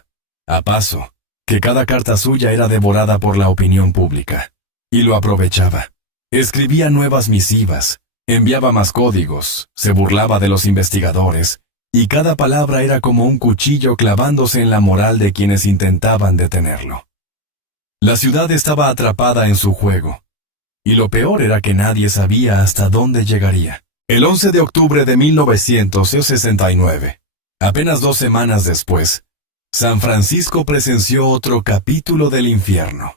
a paso, que cada carta suya era devorada por la opinión pública. Y lo aprovechaba. Escribía nuevas misivas, enviaba más códigos, se burlaba de los investigadores, y cada palabra era como un cuchillo clavándose en la moral de quienes intentaban detenerlo. La ciudad estaba atrapada en su juego, y lo peor era que nadie sabía hasta dónde llegaría. El 11 de octubre de 1969, apenas 2 semanas después, San Francisco presenció otro capítulo del infierno.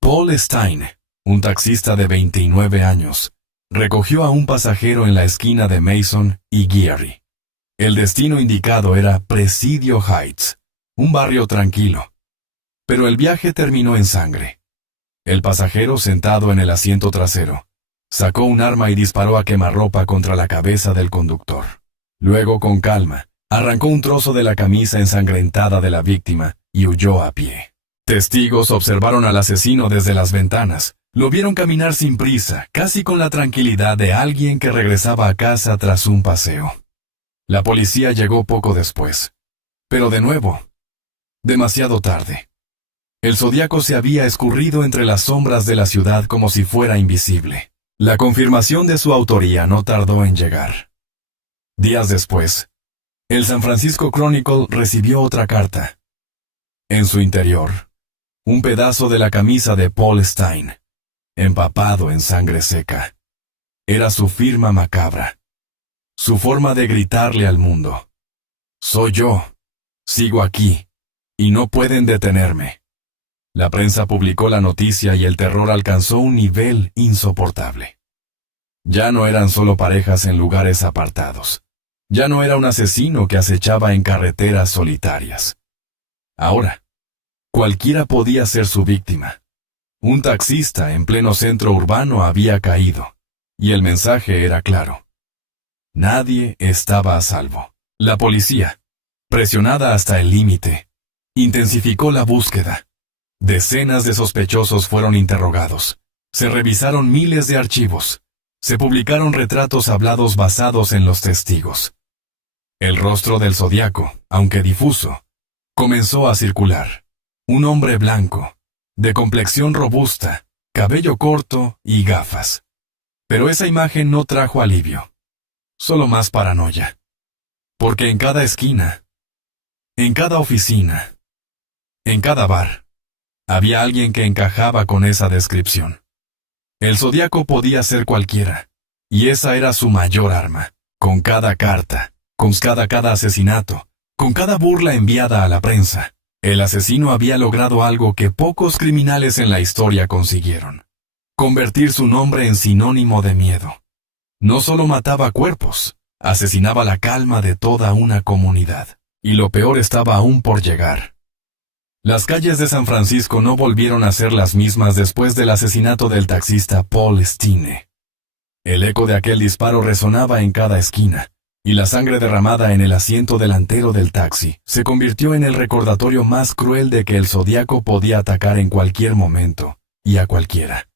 Paul Stine, un taxista de 29 años, recogió a un pasajero en la esquina de Mason y Geary. El destino indicado era Presidio Heights, un barrio tranquilo. Pero el viaje terminó en sangre. El pasajero, sentado en el asiento trasero, sacó un arma y disparó a quemarropa contra la cabeza del conductor. Luego, con calma, arrancó un trozo de la camisa ensangrentada de la víctima y huyó a pie. Testigos observaron al asesino desde las ventanas. Lo vieron caminar sin prisa, casi con la tranquilidad de alguien que regresaba a casa tras un paseo. La policía llegó poco después. Pero de nuevo, demasiado tarde. El zodiaco se había escurrido entre las sombras de la ciudad como si fuera invisible. La confirmación de su autoría no tardó en llegar. Días después, el San Francisco Chronicle recibió otra carta. En su interior, un pedazo de la camisa de Paul Stine, empapado en sangre seca. Era su firma macabra. Su forma de gritarle al mundo: «Soy yo. Sigo aquí. Y no pueden detenerme». La prensa publicó la noticia y el terror alcanzó un nivel insoportable. Ya no eran solo parejas en lugares apartados. Ya no era un asesino que acechaba en carreteras solitarias. Ahora, cualquiera podía ser su víctima. Un taxista en pleno centro urbano había caído, y el mensaje era claro. Nadie estaba a salvo. La policía, presionada hasta el límite, intensificó la búsqueda. Decenas de sospechosos fueron interrogados. Se revisaron miles de archivos. Se publicaron retratos hablados basados en los testigos. El rostro del Zodiaco, aunque difuso, comenzó a circular. Un hombre blanco, de complexión robusta, cabello corto y gafas. Pero esa imagen no trajo alivio, solo más paranoia. Porque en cada esquina, en cada oficina, en cada bar, había alguien que encajaba con esa descripción. El Zodiaco podía ser cualquiera, y esa era su mayor arma. Con cada carta, con cada asesinato, con cada burla enviada a la prensa, el asesino había logrado algo que pocos criminales en la historia consiguieron: convertir su nombre en sinónimo de miedo. No solo mataba cuerpos, asesinaba la calma de toda una comunidad. Y lo peor estaba aún por llegar. Las calles de San Francisco no volvieron a ser las mismas después del asesinato del taxista Paul Stine. El eco de aquel disparo resonaba en cada esquina, y la sangre derramada en el asiento delantero del taxi se convirtió en el recordatorio más cruel de que el Zodiaco podía atacar en cualquier momento, y a cualquiera.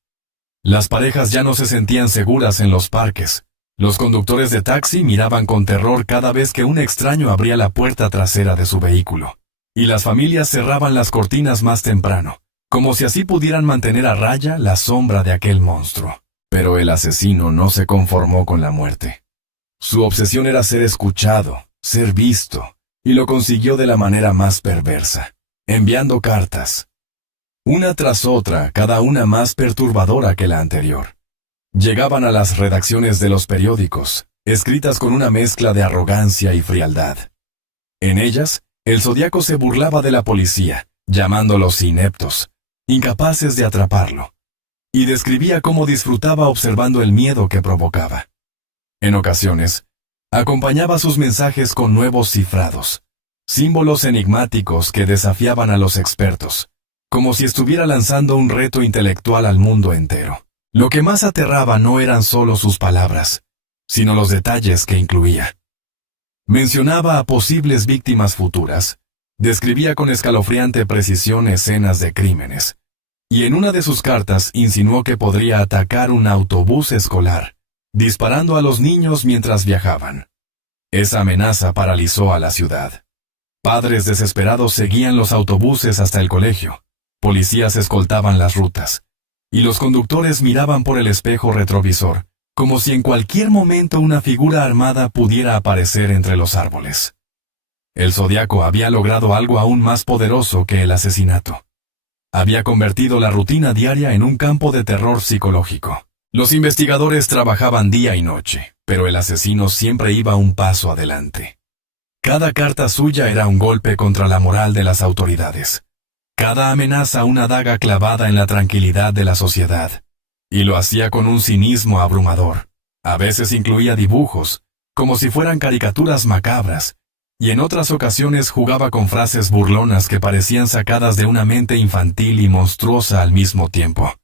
Las parejas ya no se sentían seguras en los parques. Los conductores de taxi miraban con terror cada vez que un extraño abría la puerta trasera de su vehículo, y las familias cerraban las cortinas más temprano, como si así pudieran mantener a raya la sombra de aquel monstruo. Pero el asesino no se conformó con la muerte. Su obsesión era ser escuchado, ser visto, y lo consiguió de la manera más perversa, enviando cartas. Una tras otra, cada una más perturbadora que la anterior. Llegaban a las redacciones de los periódicos, escritas con una mezcla de arrogancia y frialdad. En ellas, el Zodiaco se burlaba de la policía, llamándolos ineptos, incapaces de atraparlo, y describía cómo disfrutaba observando el miedo que provocaba. En ocasiones, acompañaba sus mensajes con nuevos cifrados, símbolos enigmáticos que desafiaban a los expertos, como si estuviera lanzando un reto intelectual al mundo entero. Lo que más aterraba no eran solo sus palabras, sino los detalles que incluía. Mencionaba a posibles víctimas futuras, describía con escalofriante precisión escenas de crímenes, y en una de sus cartas insinuó que podría atacar un autobús escolar, disparando a los niños mientras viajaban. Esa amenaza paralizó a la ciudad. Padres desesperados seguían los autobuses hasta el colegio, policías escoltaban las rutas, y los conductores miraban por el espejo retrovisor, como si en cualquier momento una figura armada pudiera aparecer entre los árboles. El Zodiaco había logrado algo aún más poderoso que el asesinato. Había convertido la rutina diaria en un campo de terror psicológico. Los investigadores trabajaban día y noche, pero el asesino siempre iba un paso adelante. Cada carta suya era un golpe contra la moral de las autoridades. Cada amenaza una daga clavada en la tranquilidad de la sociedad. Y lo hacía con un cinismo abrumador. A veces incluía dibujos, como si fueran caricaturas macabras, y en otras ocasiones jugaba con frases burlonas que parecían sacadas de una mente infantil y monstruosa al mismo tiempo.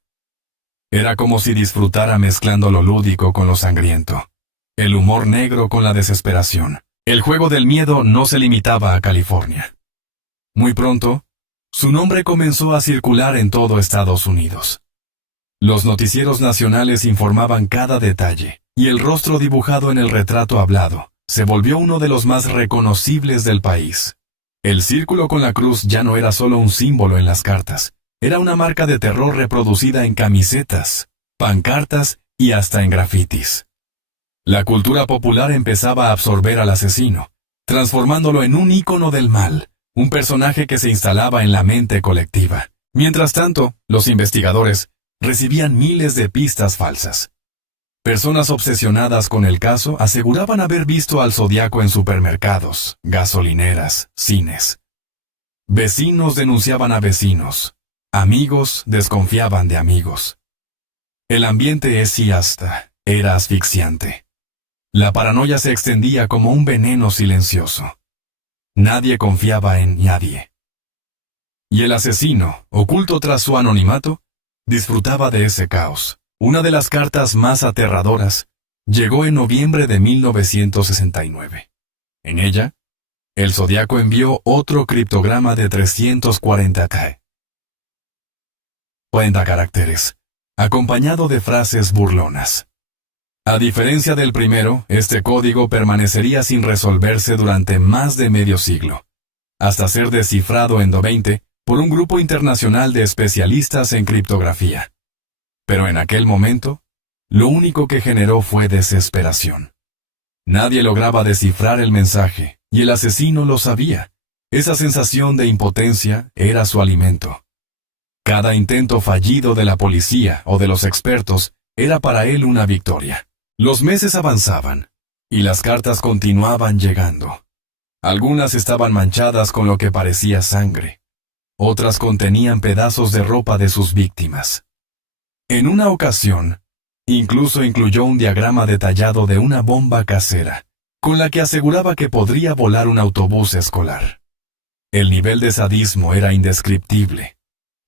Era como si disfrutara mezclando lo lúdico con lo sangriento, el humor negro con la desesperación. El juego del miedo no se limitaba a California. Muy pronto, su nombre comenzó a circular en todo Estados Unidos. Los noticieros nacionales informaban cada detalle, y el rostro dibujado en el retrato hablado se volvió uno de los más reconocibles del país. El círculo con la cruz ya no era solo un símbolo en las cartas, era una marca de terror reproducida en camisetas, pancartas y hasta en grafitis. La cultura popular empezaba a absorber al asesino, transformándolo en un ícono del mal, un personaje que se instalaba en la mente colectiva. Mientras tanto, los investigadores recibían miles de pistas falsas. Personas obsesionadas con el caso aseguraban haber visto al Zodiaco en supermercados, gasolineras, cines. Vecinos denunciaban a vecinos. Amigos desconfiaban de amigos. El ambiente era asfixiante. La paranoia se extendía como un veneno silencioso. Nadie confiaba en nadie. Y el asesino, oculto tras su anonimato, disfrutaba de ese caos. Una de las cartas más aterradoras llegó en noviembre de 1969. En ella, el Zodiaco envió otro criptograma de 340 caracteres, acompañado de frases burlonas. A diferencia del primero, este código permanecería sin resolverse durante más de medio siglo, hasta ser descifrado en 2020 por un grupo internacional de especialistas en criptografía. Pero en aquel momento, lo único que generó fue desesperación. Nadie lograba descifrar el mensaje, y el asesino lo sabía. Esa sensación de impotencia era su alimento. Cada intento fallido de la policía o de los expertos era para él una victoria. Los meses avanzaban, y las cartas continuaban llegando. Algunas estaban manchadas con lo que parecía sangre. Otras contenían pedazos de ropa de sus víctimas. En una ocasión, incluso incluyó un diagrama detallado de una bomba casera, con la que aseguraba que podría volar un autobús escolar. El nivel de sadismo era indescriptible.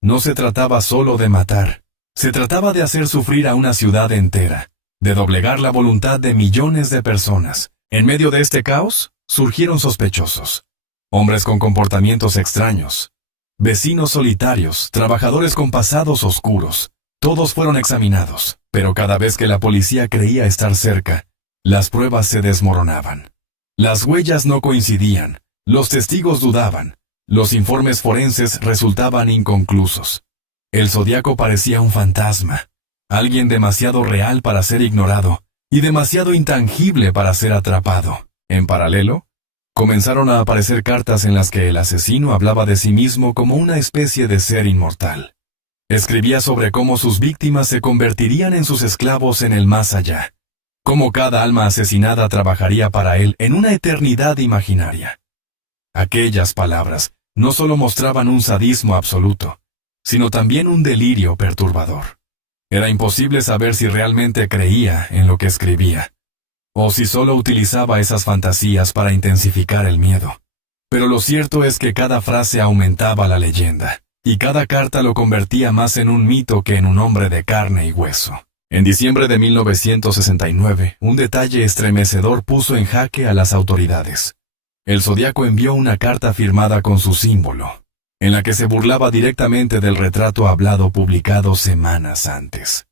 No se trataba solo de matar, se trataba de hacer sufrir a una ciudad entera, de doblegar la voluntad de millones de personas. En medio de este caos, surgieron sospechosos. Hombres con comportamientos extraños, vecinos solitarios, trabajadores con pasados oscuros. Todos fueron examinados, pero cada vez que la policía creía estar cerca, las pruebas se desmoronaban. Las huellas no coincidían, los testigos dudaban, los informes forenses resultaban inconclusos. El Zodiaco parecía un fantasma, alguien demasiado real para ser ignorado y demasiado intangible para ser atrapado. En paralelo, comenzaron a aparecer cartas en las que el asesino hablaba de sí mismo como una especie de ser inmortal. Escribía sobre cómo sus víctimas se convertirían en sus esclavos en el más allá, cómo cada alma asesinada trabajaría para él en una eternidad imaginaria. Aquellas palabras no solo mostraban un sadismo absoluto, sino también un delirio perturbador. Era imposible saber si realmente creía en lo que escribía, o si solo utilizaba esas fantasías para intensificar el miedo. Pero lo cierto es que cada frase aumentaba la leyenda, y cada carta lo convertía más en un mito que en un hombre de carne y hueso. En diciembre de 1969, un detalle estremecedor puso en jaque a las autoridades. El Zodiaco envió una carta firmada con su símbolo, en la que se burlaba directamente del retrato hablado publicado semanas antes.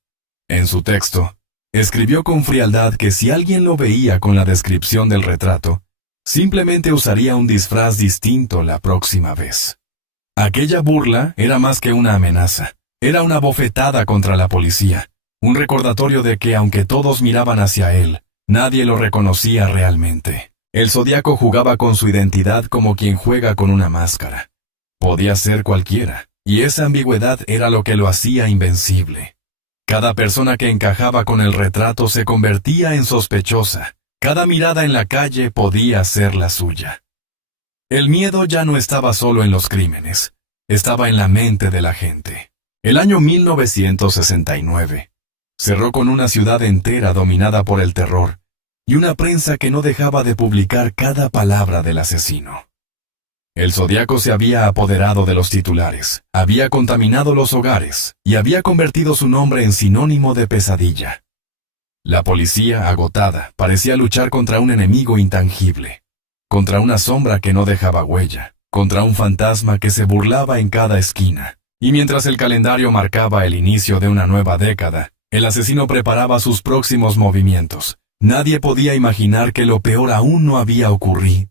En su texto, escribió con frialdad que si alguien lo veía con la descripción del retrato, simplemente usaría un disfraz distinto la próxima vez. Aquella burla era más que una amenaza, era una bofetada contra la policía, un recordatorio de que aunque todos miraban hacia él, nadie lo reconocía realmente. El Zodiaco jugaba con su identidad como quien juega con una máscara. Podía ser cualquiera, y esa ambigüedad era lo que lo hacía invencible. Cada persona que encajaba con el retrato se convertía en sospechosa, cada mirada en la calle podía ser la suya. El miedo ya no estaba solo en los crímenes, estaba en la mente de la gente. El año 1969 cerró con una ciudad entera dominada por el terror y una prensa que no dejaba de publicar cada palabra del asesino. El Zodiaco se había apoderado de los titulares, había contaminado los hogares y había convertido su nombre en sinónimo de pesadilla. La policía, agotada, parecía luchar contra un enemigo intangible, contra una sombra que no dejaba huella, contra un fantasma que se burlaba en cada esquina. Y mientras el calendario marcaba el inicio de una nueva década, el asesino preparaba sus próximos movimientos. Nadie podía imaginar que lo peor aún no había ocurrido,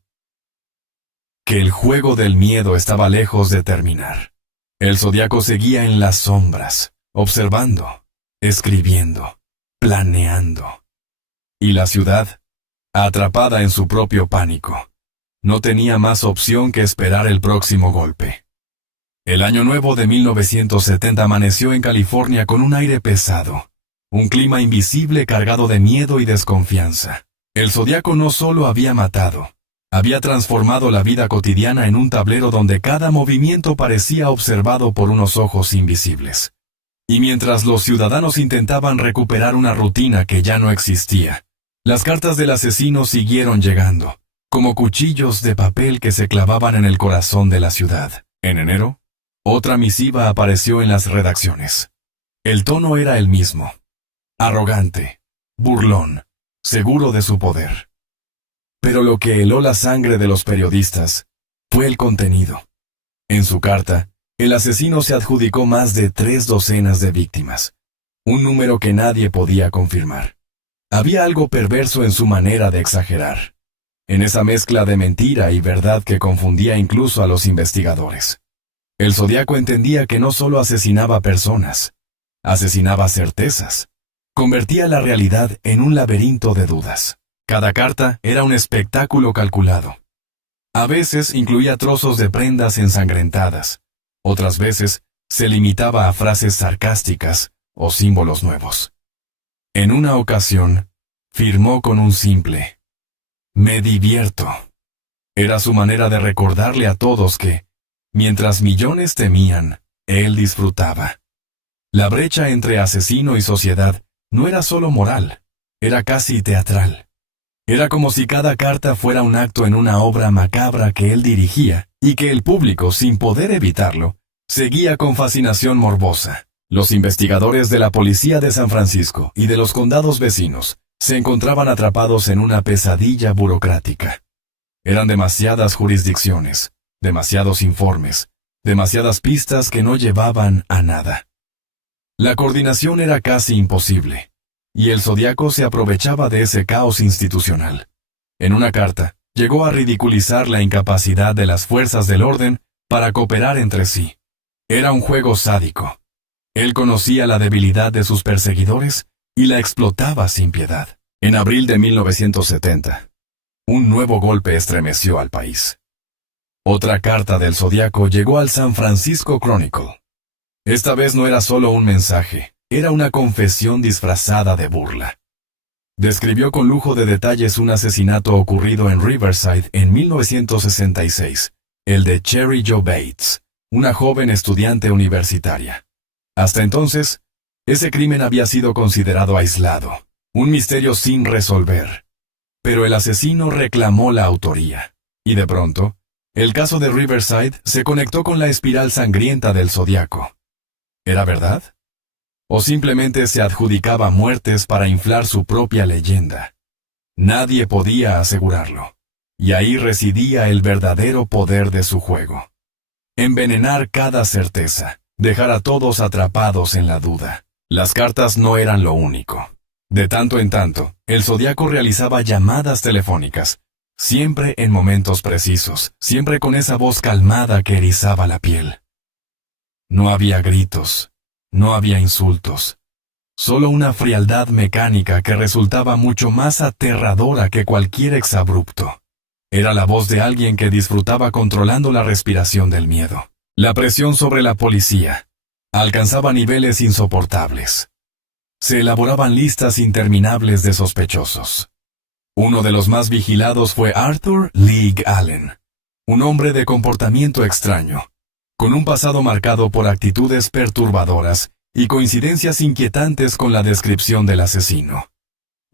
que el juego del miedo estaba lejos de terminar. El Zodiaco seguía en las sombras, observando, escribiendo, planeando. Y la ciudad, atrapada en su propio pánico, no tenía más opción que esperar el próximo golpe. El año nuevo de 1970 amaneció en California con un aire pesado, un clima invisible cargado de miedo y desconfianza. El Zodiaco no solo había matado, había transformado la vida cotidiana en un tablero donde cada movimiento parecía observado por unos ojos invisibles. Y mientras los ciudadanos intentaban recuperar una rutina que ya no existía, Las cartas del asesino siguieron llegando, como cuchillos de papel que se clavaban en el corazón de la ciudad. En enero, otra misiva apareció en las redacciones. El tono era el mismo. Arrogante, burlón, seguro de su poder. Pero lo que heló la sangre de los periodistas fue el contenido. En su carta, el asesino se adjudicó más de 3 docenas de víctimas, un número que nadie podía confirmar. Había algo perverso en su manera de exagerar, en esa mezcla de mentira y verdad que confundía incluso a los investigadores. El Zodiaco entendía que no solo asesinaba personas, asesinaba certezas. Convertía la realidad en un laberinto de dudas. Cada carta era un espectáculo calculado. A veces incluía trozos de prendas ensangrentadas, otras veces se limitaba a frases sarcásticas o símbolos nuevos. En una ocasión, firmó con un simple «Me divierto». Era su manera de recordarle a todos que, mientras millones temían, él disfrutaba. La brecha entre asesino y sociedad no era solo moral, era casi teatral. Era como si cada carta fuera un acto en una obra macabra que él dirigía, y que el público, sin poder evitarlo, seguía con fascinación morbosa. Los investigadores de la policía de San Francisco y de los condados vecinos se encontraban atrapados en una pesadilla burocrática. Eran demasiadas jurisdicciones, demasiados informes, demasiadas pistas que no llevaban a nada. La coordinación era casi imposible, y el Zodiaco se aprovechaba de ese caos institucional. En una carta, llegó a ridiculizar la incapacidad de las fuerzas del orden para cooperar entre sí. Era un juego sádico. Él conocía la debilidad de sus perseguidores y la explotaba sin piedad. En abril de 1970, un nuevo golpe estremeció al país. Otra carta del Zodiaco llegó al San Francisco Chronicle. Esta vez no era solo un mensaje, era una confesión disfrazada de burla. Describió con lujo de detalles un asesinato ocurrido en Riverside en 1966, el de Cherry Jo Bates, una joven estudiante universitaria. Hasta entonces, ese crimen había sido considerado aislado, un misterio sin resolver. Pero el asesino reclamó la autoría, y de pronto, el caso de Riverside se conectó con la espiral sangrienta del Zodiaco. ¿Era verdad? ¿O simplemente se adjudicaba muertes para inflar su propia leyenda? Nadie podía asegurarlo, y ahí residía el verdadero poder de su juego. Envenenar cada certeza, dejar a todos atrapados en la duda. Las cartas no eran lo único. De tanto en tanto, el Zodiaco realizaba llamadas telefónicas, siempre en momentos precisos, siempre con esa voz calmada que erizaba la piel. No había gritos, no había insultos, solo una frialdad mecánica que resultaba mucho más aterradora que cualquier exabrupto. Era la voz de alguien que disfrutaba controlando la respiración del miedo. La presión sobre la policía alcanzaba niveles insoportables. Se elaboraban listas interminables de sospechosos. Uno de los más vigilados fue Arthur Leigh Allen, un hombre de comportamiento extraño, con un pasado marcado por actitudes perturbadoras y coincidencias inquietantes con la descripción del asesino.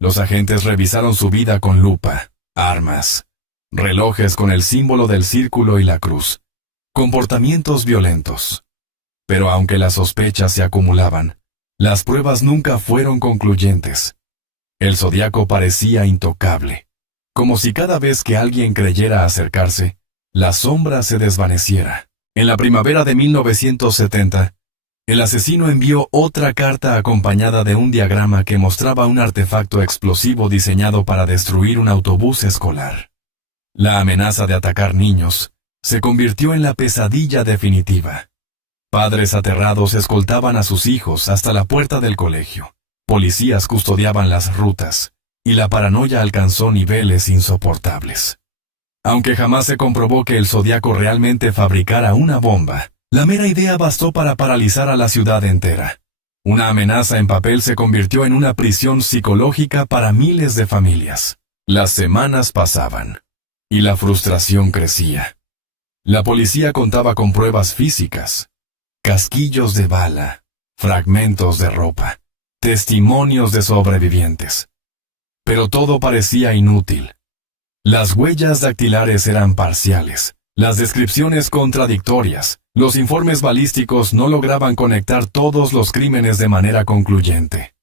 Los agentes revisaron su vida con lupa, armas, relojes con el símbolo del círculo y la cruz, comportamientos violentos. Pero aunque las sospechas se acumulaban, las pruebas nunca fueron concluyentes. El Zodiaco parecía intocable, como si cada vez que alguien creyera acercarse, la sombra se desvaneciera. En la primavera de 1970, el asesino envió otra carta acompañada de un diagrama que mostraba un artefacto explosivo diseñado para destruir un autobús escolar. La amenaza de atacar niños se convirtió en la pesadilla definitiva. Padres aterrados escoltaban a sus hijos hasta la puerta del colegio. Policías custodiaban las rutas, y la paranoia alcanzó niveles insoportables. Aunque jamás se comprobó que el Zodiaco realmente fabricara una bomba, la mera idea bastó para paralizar a la ciudad entera. Una amenaza en papel se convirtió en una prisión psicológica para miles de familias. Las semanas pasaban, y la frustración crecía. La policía contaba con pruebas físicas, casquillos de bala, fragmentos de ropa, testimonios de sobrevivientes. Pero todo parecía inútil. Las huellas dactilares eran parciales, las descripciones contradictorias, los informes balísticos no lograban conectar todos los crímenes de manera concluyente.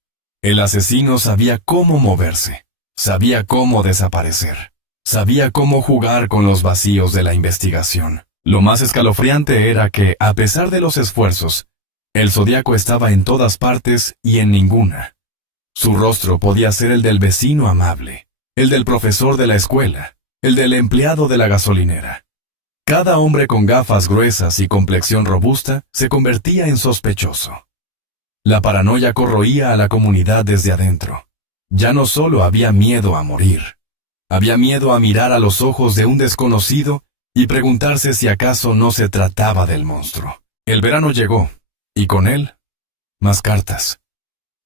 El asesino sabía cómo moverse, sabía cómo desaparecer, sabía cómo jugar con los vacíos de la investigación. Lo más escalofriante era que, a pesar de los esfuerzos, el Zodiaco estaba en todas partes y en ninguna. Su rostro podía ser el del vecino amable, el del profesor de la escuela, el del empleado de la gasolinera. Cada hombre con gafas gruesas y complexión robusta se convertía en sospechoso. La paranoia corroía a la comunidad desde adentro. Ya no solo había miedo a morir, había miedo a mirar a los ojos de un desconocido y preguntarse si acaso no se trataba del monstruo. El verano llegó, y con él, más cartas.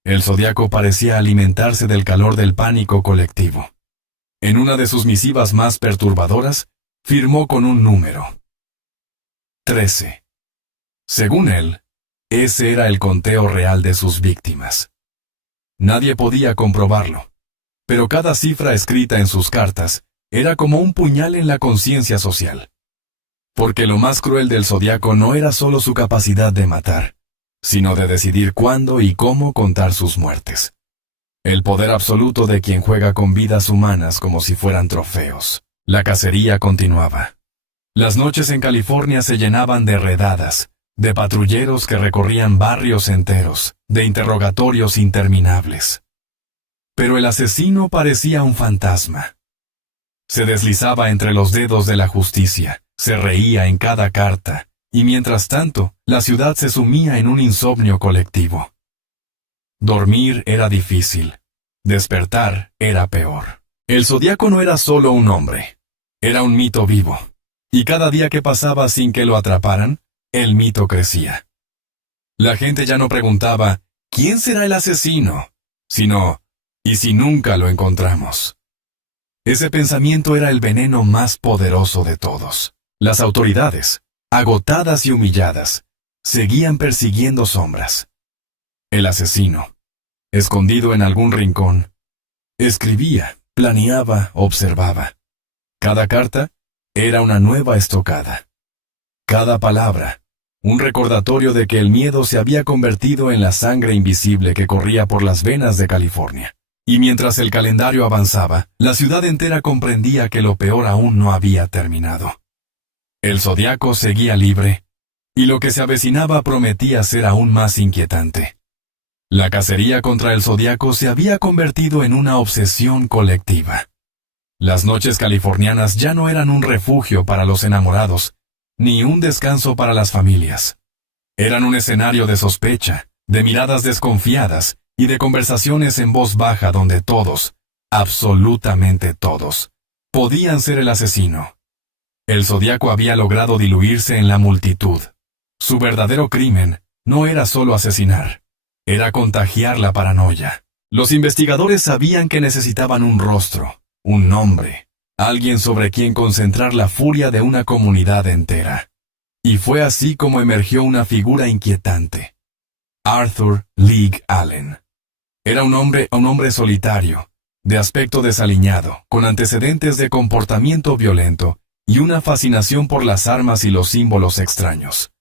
El Zodiaco parecía alimentarse del calor del pánico colectivo. En una de sus misivas más perturbadoras, firmó con un número. 13. Según él, ese era el conteo real de sus víctimas. Nadie podía comprobarlo, pero cada cifra escrita en sus cartas era como un puñal en la conciencia social. Porque lo más cruel del Zodiaco no era solo su capacidad de matar, sino de decidir cuándo y cómo contar sus muertes. El poder absoluto de quien juega con vidas humanas como si fueran trofeos. La cacería continuaba. Las noches en California se llenaban de redadas, de patrulleros que recorrían barrios enteros, de interrogatorios interminables. Pero el asesino parecía un fantasma. Se deslizaba entre los dedos de la justicia, se reía en cada carta, y mientras tanto, la ciudad se sumía en un insomnio colectivo. Dormir era difícil. Despertar era peor. El Zodiaco no era solo un hombre. Era un mito vivo. Y cada día que pasaba sin que lo atraparan, el mito crecía. La gente ya no preguntaba, ¿quién será el asesino?, sino, ¿y si nunca lo encontramos? Ese pensamiento era el veneno más poderoso de todos. Las autoridades, agotadas y humilladas, seguían persiguiendo sombras. El asesino, escondido en algún rincón, escribía, planeaba, observaba. Cada carta era una nueva estocada. Cada palabra, un recordatorio de que el miedo se había convertido en la sangre invisible que corría por las venas de California. Y mientras el calendario avanzaba, la ciudad entera comprendía que lo peor aún no había terminado. El Zodiaco seguía libre, y lo que se avecinaba prometía ser aún más inquietante. La cacería contra el Zodiaco se había convertido en una obsesión colectiva. Las noches californianas ya no eran un refugio para los enamorados, ni un descanso para las familias. Eran un escenario de sospecha, de miradas desconfiadas y de conversaciones en voz baja donde todos, absolutamente todos, podían ser el asesino. El Zodiaco había logrado diluirse en la multitud. Su verdadero crimen no era solo asesinar, era contagiar la paranoia. Los investigadores sabían que necesitaban un rostro, un nombre, alguien sobre quien concentrar la furia de una comunidad entera. Y fue así como emergió una figura inquietante. Arthur Leigh Allen. Era un hombre solitario, de aspecto desaliñado, con antecedentes de comportamiento violento y una fascinación por las armas y los símbolos extraños.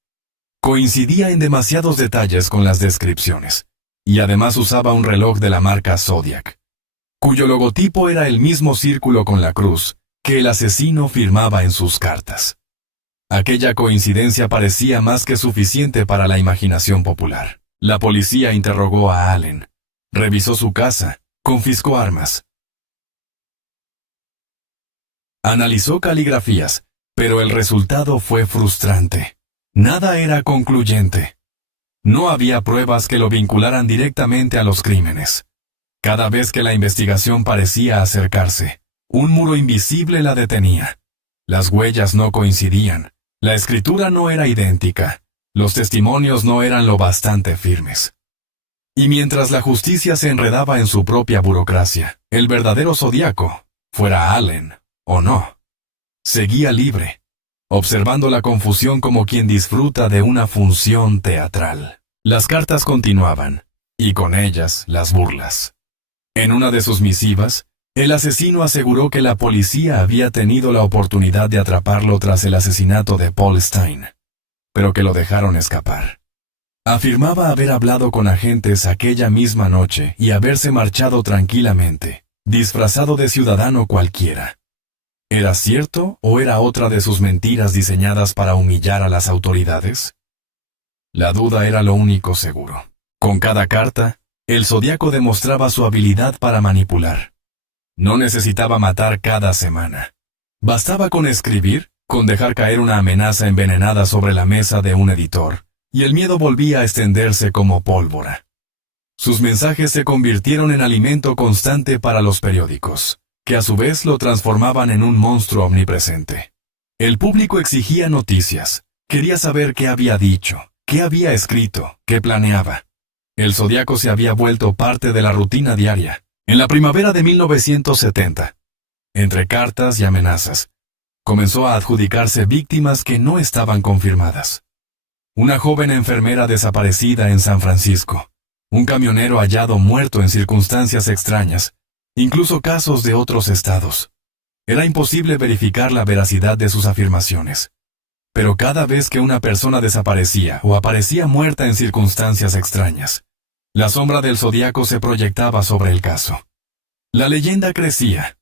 Coincidía en demasiados detalles con las descripciones, y además usaba un reloj de la marca Zodiac, cuyo logotipo era el mismo círculo con la cruz que el asesino firmaba en sus cartas. Aquella coincidencia parecía más que suficiente para la imaginación popular. La policía interrogó a Allen, revisó su casa, confiscó armas. Analizó caligrafías, pero el resultado fue frustrante. Nada era concluyente. No había pruebas que lo vincularan directamente a los crímenes. Cada vez que la investigación parecía acercarse, un muro invisible la detenía. Las huellas no coincidían, la escritura no era idéntica, los testimonios no eran lo bastante firmes. Y mientras la justicia se enredaba en su propia burocracia, el verdadero Zodiaco, fuera Allen o no, seguía libre, observando la confusión como quien disfruta de una función teatral. Las cartas continuaban, y con ellas las burlas. En una de sus misivas, El asesino aseguró que la policía había tenido la oportunidad de atraparlo tras el asesinato de Paul Stine, pero que lo dejaron escapar. Afirmaba haber hablado con agentes aquella misma noche y haberse marchado tranquilamente, disfrazado de ciudadano cualquiera. ¿Era cierto o era otra de sus mentiras diseñadas para humillar a las autoridades? La duda era lo único seguro. Con cada carta, el Zodíaco demostraba su habilidad para manipular. No necesitaba matar cada semana. Bastaba con escribir, con dejar caer una amenaza envenenada sobre la mesa de un editor, y el miedo volvía a extenderse como pólvora. Sus mensajes se convirtieron en alimento constante para los periódicos, que a su vez lo transformaban en un monstruo omnipresente. El público exigía noticias, quería saber qué había dicho, qué había escrito, qué planeaba. El Zodíaco se había vuelto parte de la rutina diaria. En la primavera de 1970, entre cartas y amenazas, comenzó a adjudicarse víctimas que no estaban confirmadas. Una joven enfermera desaparecida en San Francisco, un camionero hallado muerto en circunstancias extrañas, incluso casos de otros estados. Era imposible verificar la veracidad de sus afirmaciones. Pero cada vez que una persona desaparecía o aparecía muerta en circunstancias extrañas, la sombra del Zodíaco se proyectaba sobre el caso. La leyenda crecía,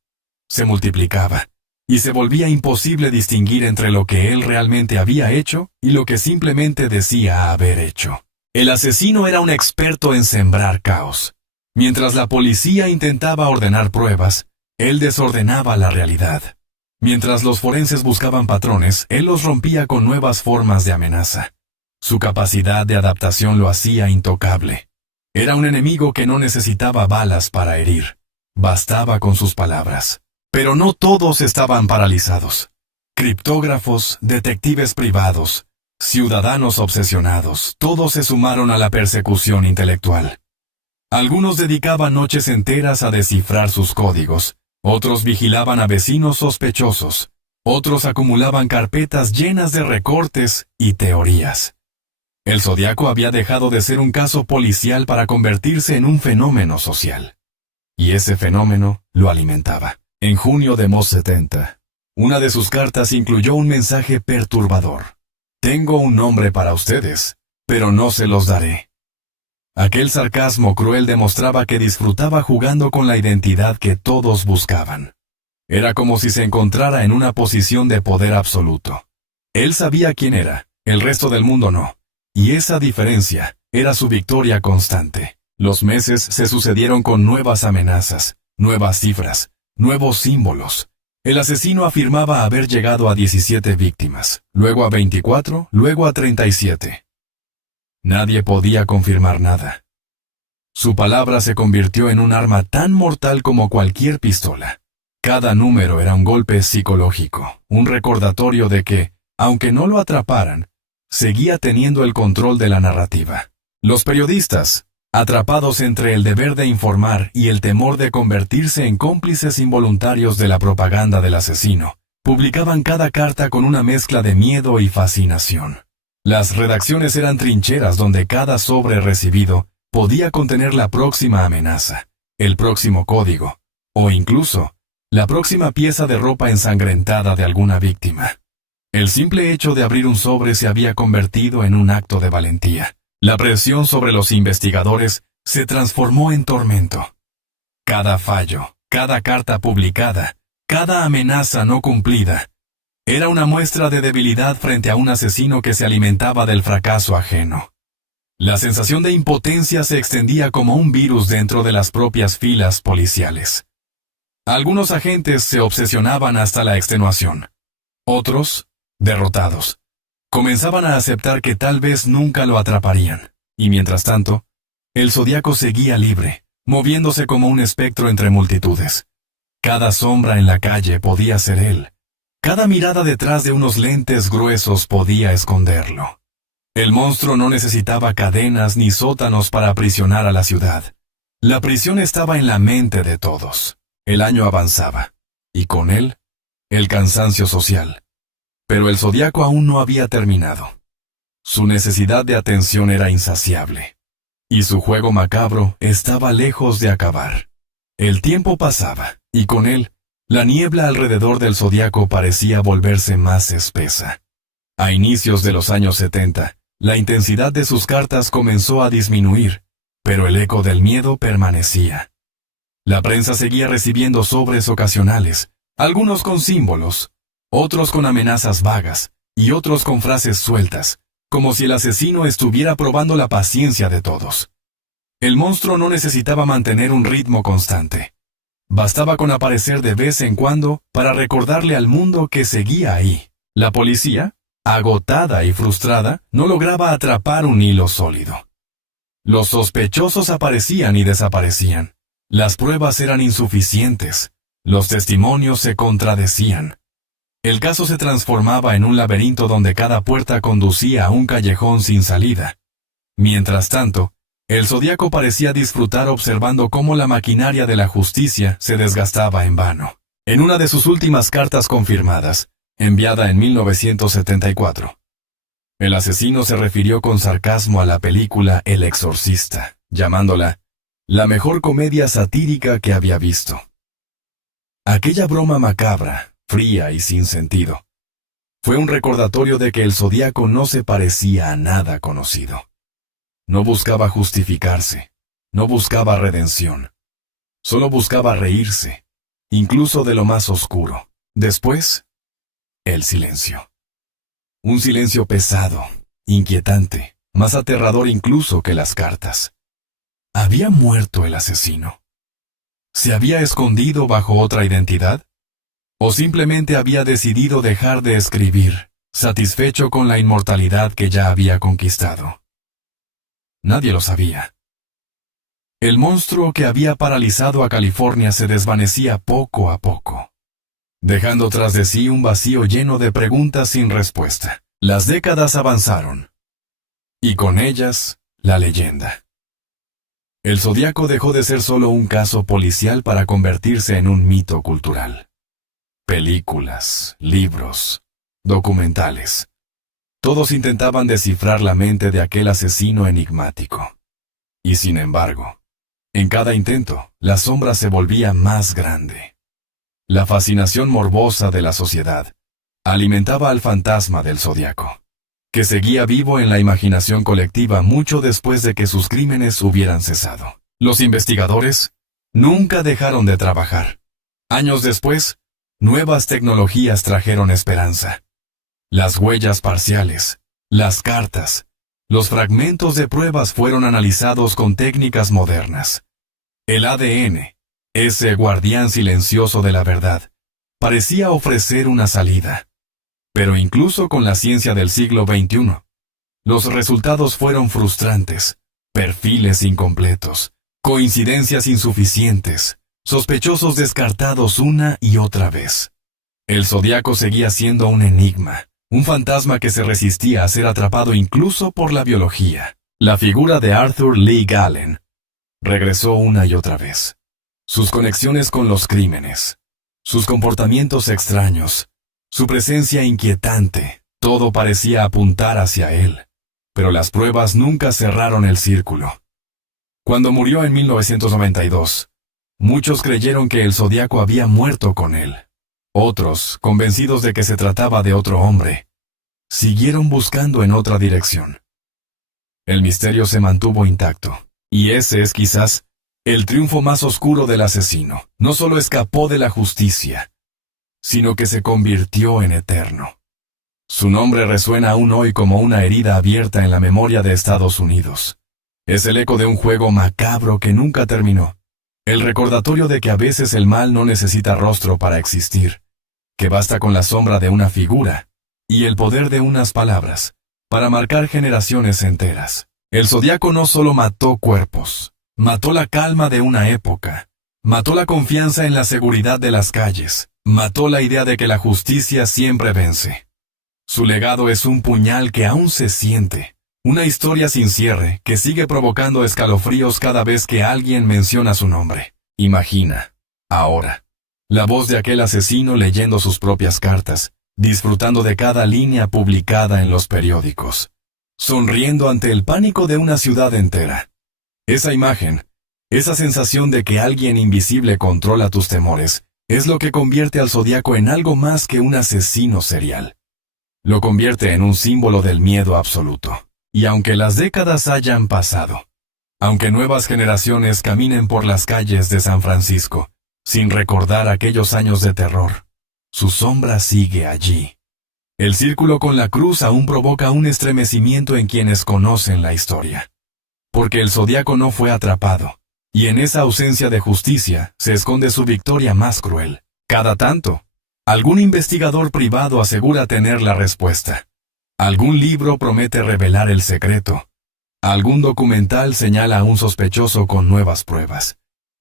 se multiplicaba, y se volvía imposible distinguir entre lo que él realmente había hecho y lo que simplemente decía haber hecho. El asesino era un experto en sembrar caos. Mientras la policía intentaba ordenar pruebas, él desordenaba la realidad. Mientras los forenses buscaban patrones, él los rompía con nuevas formas de amenaza. Su capacidad de adaptación lo hacía intocable. Era un enemigo que no necesitaba balas para herir. Bastaba con sus palabras. Pero no todos estaban paralizados. Criptógrafos, detectives privados, ciudadanos obsesionados, todos se sumaron a la persecución intelectual. Algunos dedicaban noches enteras a descifrar sus códigos, otros vigilaban a vecinos sospechosos, otros acumulaban carpetas llenas de recortes y teorías. El Zodíaco había dejado de ser un caso policial para convertirse en un fenómeno social. Y ese fenómeno lo alimentaba. En junio de 1970, una de sus cartas incluyó un mensaje perturbador. Tengo un nombre para ustedes, pero no se los daré. Aquel sarcasmo cruel demostraba que disfrutaba jugando con la identidad que todos buscaban. Era como si se encontrara en una posición de poder absoluto. Él sabía quién era, el resto del mundo no. Y esa diferencia era su victoria constante. Los meses se sucedieron con nuevas amenazas, nuevas cifras, nuevos símbolos. El asesino afirmaba haber llegado a 17 víctimas, luego a 24, luego a 37. Nadie podía confirmar nada. Su palabra se convirtió en un arma tan mortal como cualquier pistola. Cada número era un golpe psicológico, un recordatorio de que, aunque no lo atraparan, seguía teniendo el control de la narrativa. Los periodistas, atrapados entre el deber de informar y el temor de convertirse en cómplices involuntarios de la propaganda del asesino, publicaban cada carta con una mezcla de miedo y fascinación. Las redacciones eran trincheras donde cada sobre recibido podía contener la próxima amenaza, el próximo código, o incluso, la próxima pieza de ropa ensangrentada de alguna víctima. El simple hecho de abrir un sobre se había convertido en un acto de valentía. La presión sobre los investigadores se transformó en tormento. Cada fallo, cada carta publicada, cada amenaza no cumplida, era una muestra de debilidad frente a un asesino que se alimentaba del fracaso ajeno. La sensación de impotencia se extendía como un virus dentro de las propias filas policiales. Algunos agentes se obsesionaban hasta la extenuación. Otros, derrotados, comenzaban a aceptar que tal vez nunca lo atraparían. Y mientras tanto, el Zodíaco seguía libre, moviéndose como un espectro entre multitudes. Cada sombra en la calle podía ser él. Cada mirada detrás de unos lentes gruesos podía esconderlo. El monstruo no necesitaba cadenas ni sótanos para aprisionar a la ciudad. La prisión estaba en la mente de todos. El año avanzaba, y con él, el cansancio social. Pero el Zodíaco aún no había terminado. Su necesidad de atención era insaciable. Y su juego macabro estaba lejos de acabar. El tiempo pasaba, y con él, la niebla alrededor del zodiaco parecía volverse más espesa. A inicios de los años 70, la intensidad de sus cartas comenzó a disminuir, pero el eco del miedo permanecía. La prensa seguía recibiendo sobres ocasionales, algunos con símbolos, otros con amenazas vagas, y otros con frases sueltas, como si el asesino estuviera probando la paciencia de todos. El monstruo no necesitaba mantener un ritmo constante. Bastaba con aparecer de vez en cuando para recordarle al mundo que seguía ahí. La policía, agotada y frustrada, no lograba atrapar un hilo sólido. Los sospechosos aparecían y desaparecían. Las pruebas eran insuficientes. Los testimonios se contradecían. El caso se transformaba en un laberinto donde cada puerta conducía a un callejón sin salida. Mientras tanto, el zodiaco parecía disfrutar observando cómo la maquinaria de la justicia se desgastaba en vano. En una de sus últimas cartas confirmadas, enviada en 1974, el asesino se refirió con sarcasmo a la película El Exorcista, llamándola la mejor comedia satírica que había visto. Aquella broma macabra, fría y sin sentido, fue un recordatorio de que el zodiaco no se parecía a nada conocido. No buscaba justificarse, no buscaba redención. Solo buscaba reírse, incluso de lo más oscuro. Después, el silencio. Un silencio pesado, inquietante, más aterrador incluso que las cartas. ¿Había muerto el asesino? ¿Se había escondido bajo otra identidad? ¿O simplemente había decidido dejar de escribir, satisfecho con la inmortalidad que ya había conquistado? Nadie lo sabía. El monstruo que había paralizado a California se desvanecía poco a poco, dejando tras de sí un vacío lleno de preguntas sin respuesta. Las décadas avanzaron, y con ellas, la leyenda. El zodiaco dejó de ser solo un caso policial para convertirse en un mito cultural. Películas, libros, documentales. Todos intentaban descifrar la mente de aquel asesino enigmático. Y sin embargo, en cada intento, la sombra se volvía más grande. La fascinación morbosa de la sociedad alimentaba al fantasma del zodiaco, que seguía vivo en la imaginación colectiva mucho después de que sus crímenes hubieran cesado. Los investigadores nunca dejaron de trabajar. Años después, nuevas tecnologías trajeron esperanza. Las huellas parciales, las cartas, los fragmentos de pruebas fueron analizados con técnicas modernas. El ADN, ese guardián silencioso de la verdad, parecía ofrecer una salida. Pero incluso con la ciencia del siglo XXI, los resultados fueron frustrantes, perfiles incompletos, coincidencias insuficientes, sospechosos descartados una y otra vez. El zodiaco seguía siendo un enigma. Un fantasma que se resistía a ser atrapado incluso por la biología. La figura de Arthur Lee Gallen regresó una y otra vez. Sus conexiones con los crímenes, sus comportamientos extraños, su presencia inquietante, todo parecía apuntar hacia él. Pero las pruebas nunca cerraron el círculo. Cuando murió en 1992, muchos creyeron que el zodiaco había muerto con él. Otros, convencidos de que se trataba de otro hombre, siguieron buscando en otra dirección. El misterio se mantuvo intacto, y ese es quizás el triunfo más oscuro del asesino. No solo escapó de la justicia, sino que se convirtió en eterno. Su nombre resuena aún hoy como una herida abierta en la memoria de Estados Unidos. Es el eco de un juego macabro que nunca terminó. El recordatorio de que a veces el mal no necesita rostro para existir, que basta con la sombra de una figura y el poder de unas palabras para marcar generaciones enteras. El zodiaco no solo mató cuerpos, mató la calma de una época, mató la confianza en la seguridad de las calles, mató la idea de que la justicia siempre vence. Su legado es un puñal que aún se siente, una historia sin cierre que sigue provocando escalofríos cada vez que alguien menciona su nombre. Imagina, ahora, la voz de aquel asesino leyendo sus propias cartas, disfrutando de cada línea publicada en los periódicos, sonriendo ante el pánico de una ciudad entera. Esa imagen Esa sensación de que alguien invisible controla tus temores es lo que convierte al Zodiaco en algo más que un asesino serial. Lo convierte en un símbolo del miedo absoluto. Y aunque las décadas hayan pasado, aunque nuevas generaciones caminen por las calles de San Francisco, sin recordar aquellos años de terror, su sombra sigue allí. El círculo con la cruz aún provoca un estremecimiento en quienes conocen la historia. Porque el Zodiaco no fue atrapado, y en esa ausencia de justicia se esconde su victoria más cruel. Cada tanto, algún investigador privado asegura tener la respuesta. Algún libro promete revelar el secreto. Algún documental señala a un sospechoso con nuevas pruebas.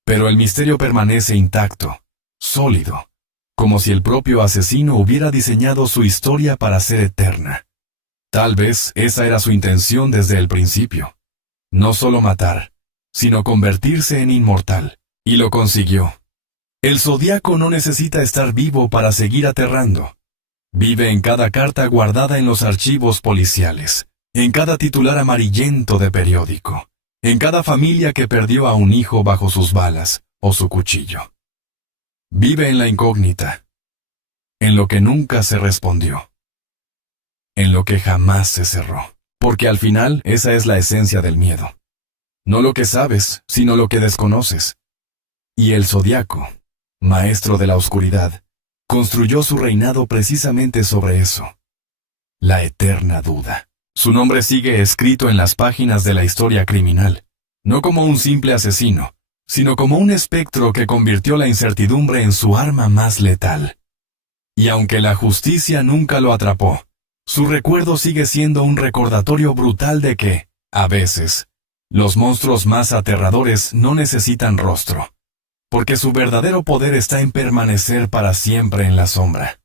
Pero el misterio permanece intacto, sólido, como si el propio asesino hubiera diseñado su historia para ser eterna. Tal vez esa era su intención desde el principio. No solo matar, sino convertirse en inmortal. Y lo consiguió. El Zodiaco no necesita estar vivo para seguir aterrando. Vive en cada carta guardada en los archivos policiales, en cada titular amarillento de periódico, en cada familia que perdió a un hijo bajo sus balas o su cuchillo. Vive en la incógnita, en lo que nunca se respondió, en lo que jamás se cerró, porque al final esa es la esencia del miedo. No lo que sabes, sino lo que desconoces. Y el Zodiaco, maestro de la oscuridad, construyó su reinado precisamente sobre eso. La eterna duda. Su nombre sigue escrito en las páginas de la historia criminal, no como un simple asesino, sino como un espectro que convirtió la incertidumbre en su arma más letal. Y aunque la justicia nunca lo atrapó, su recuerdo sigue siendo un recordatorio brutal de que, a veces, los monstruos más aterradores no necesitan rostro, porque su verdadero poder está en permanecer para siempre en la sombra.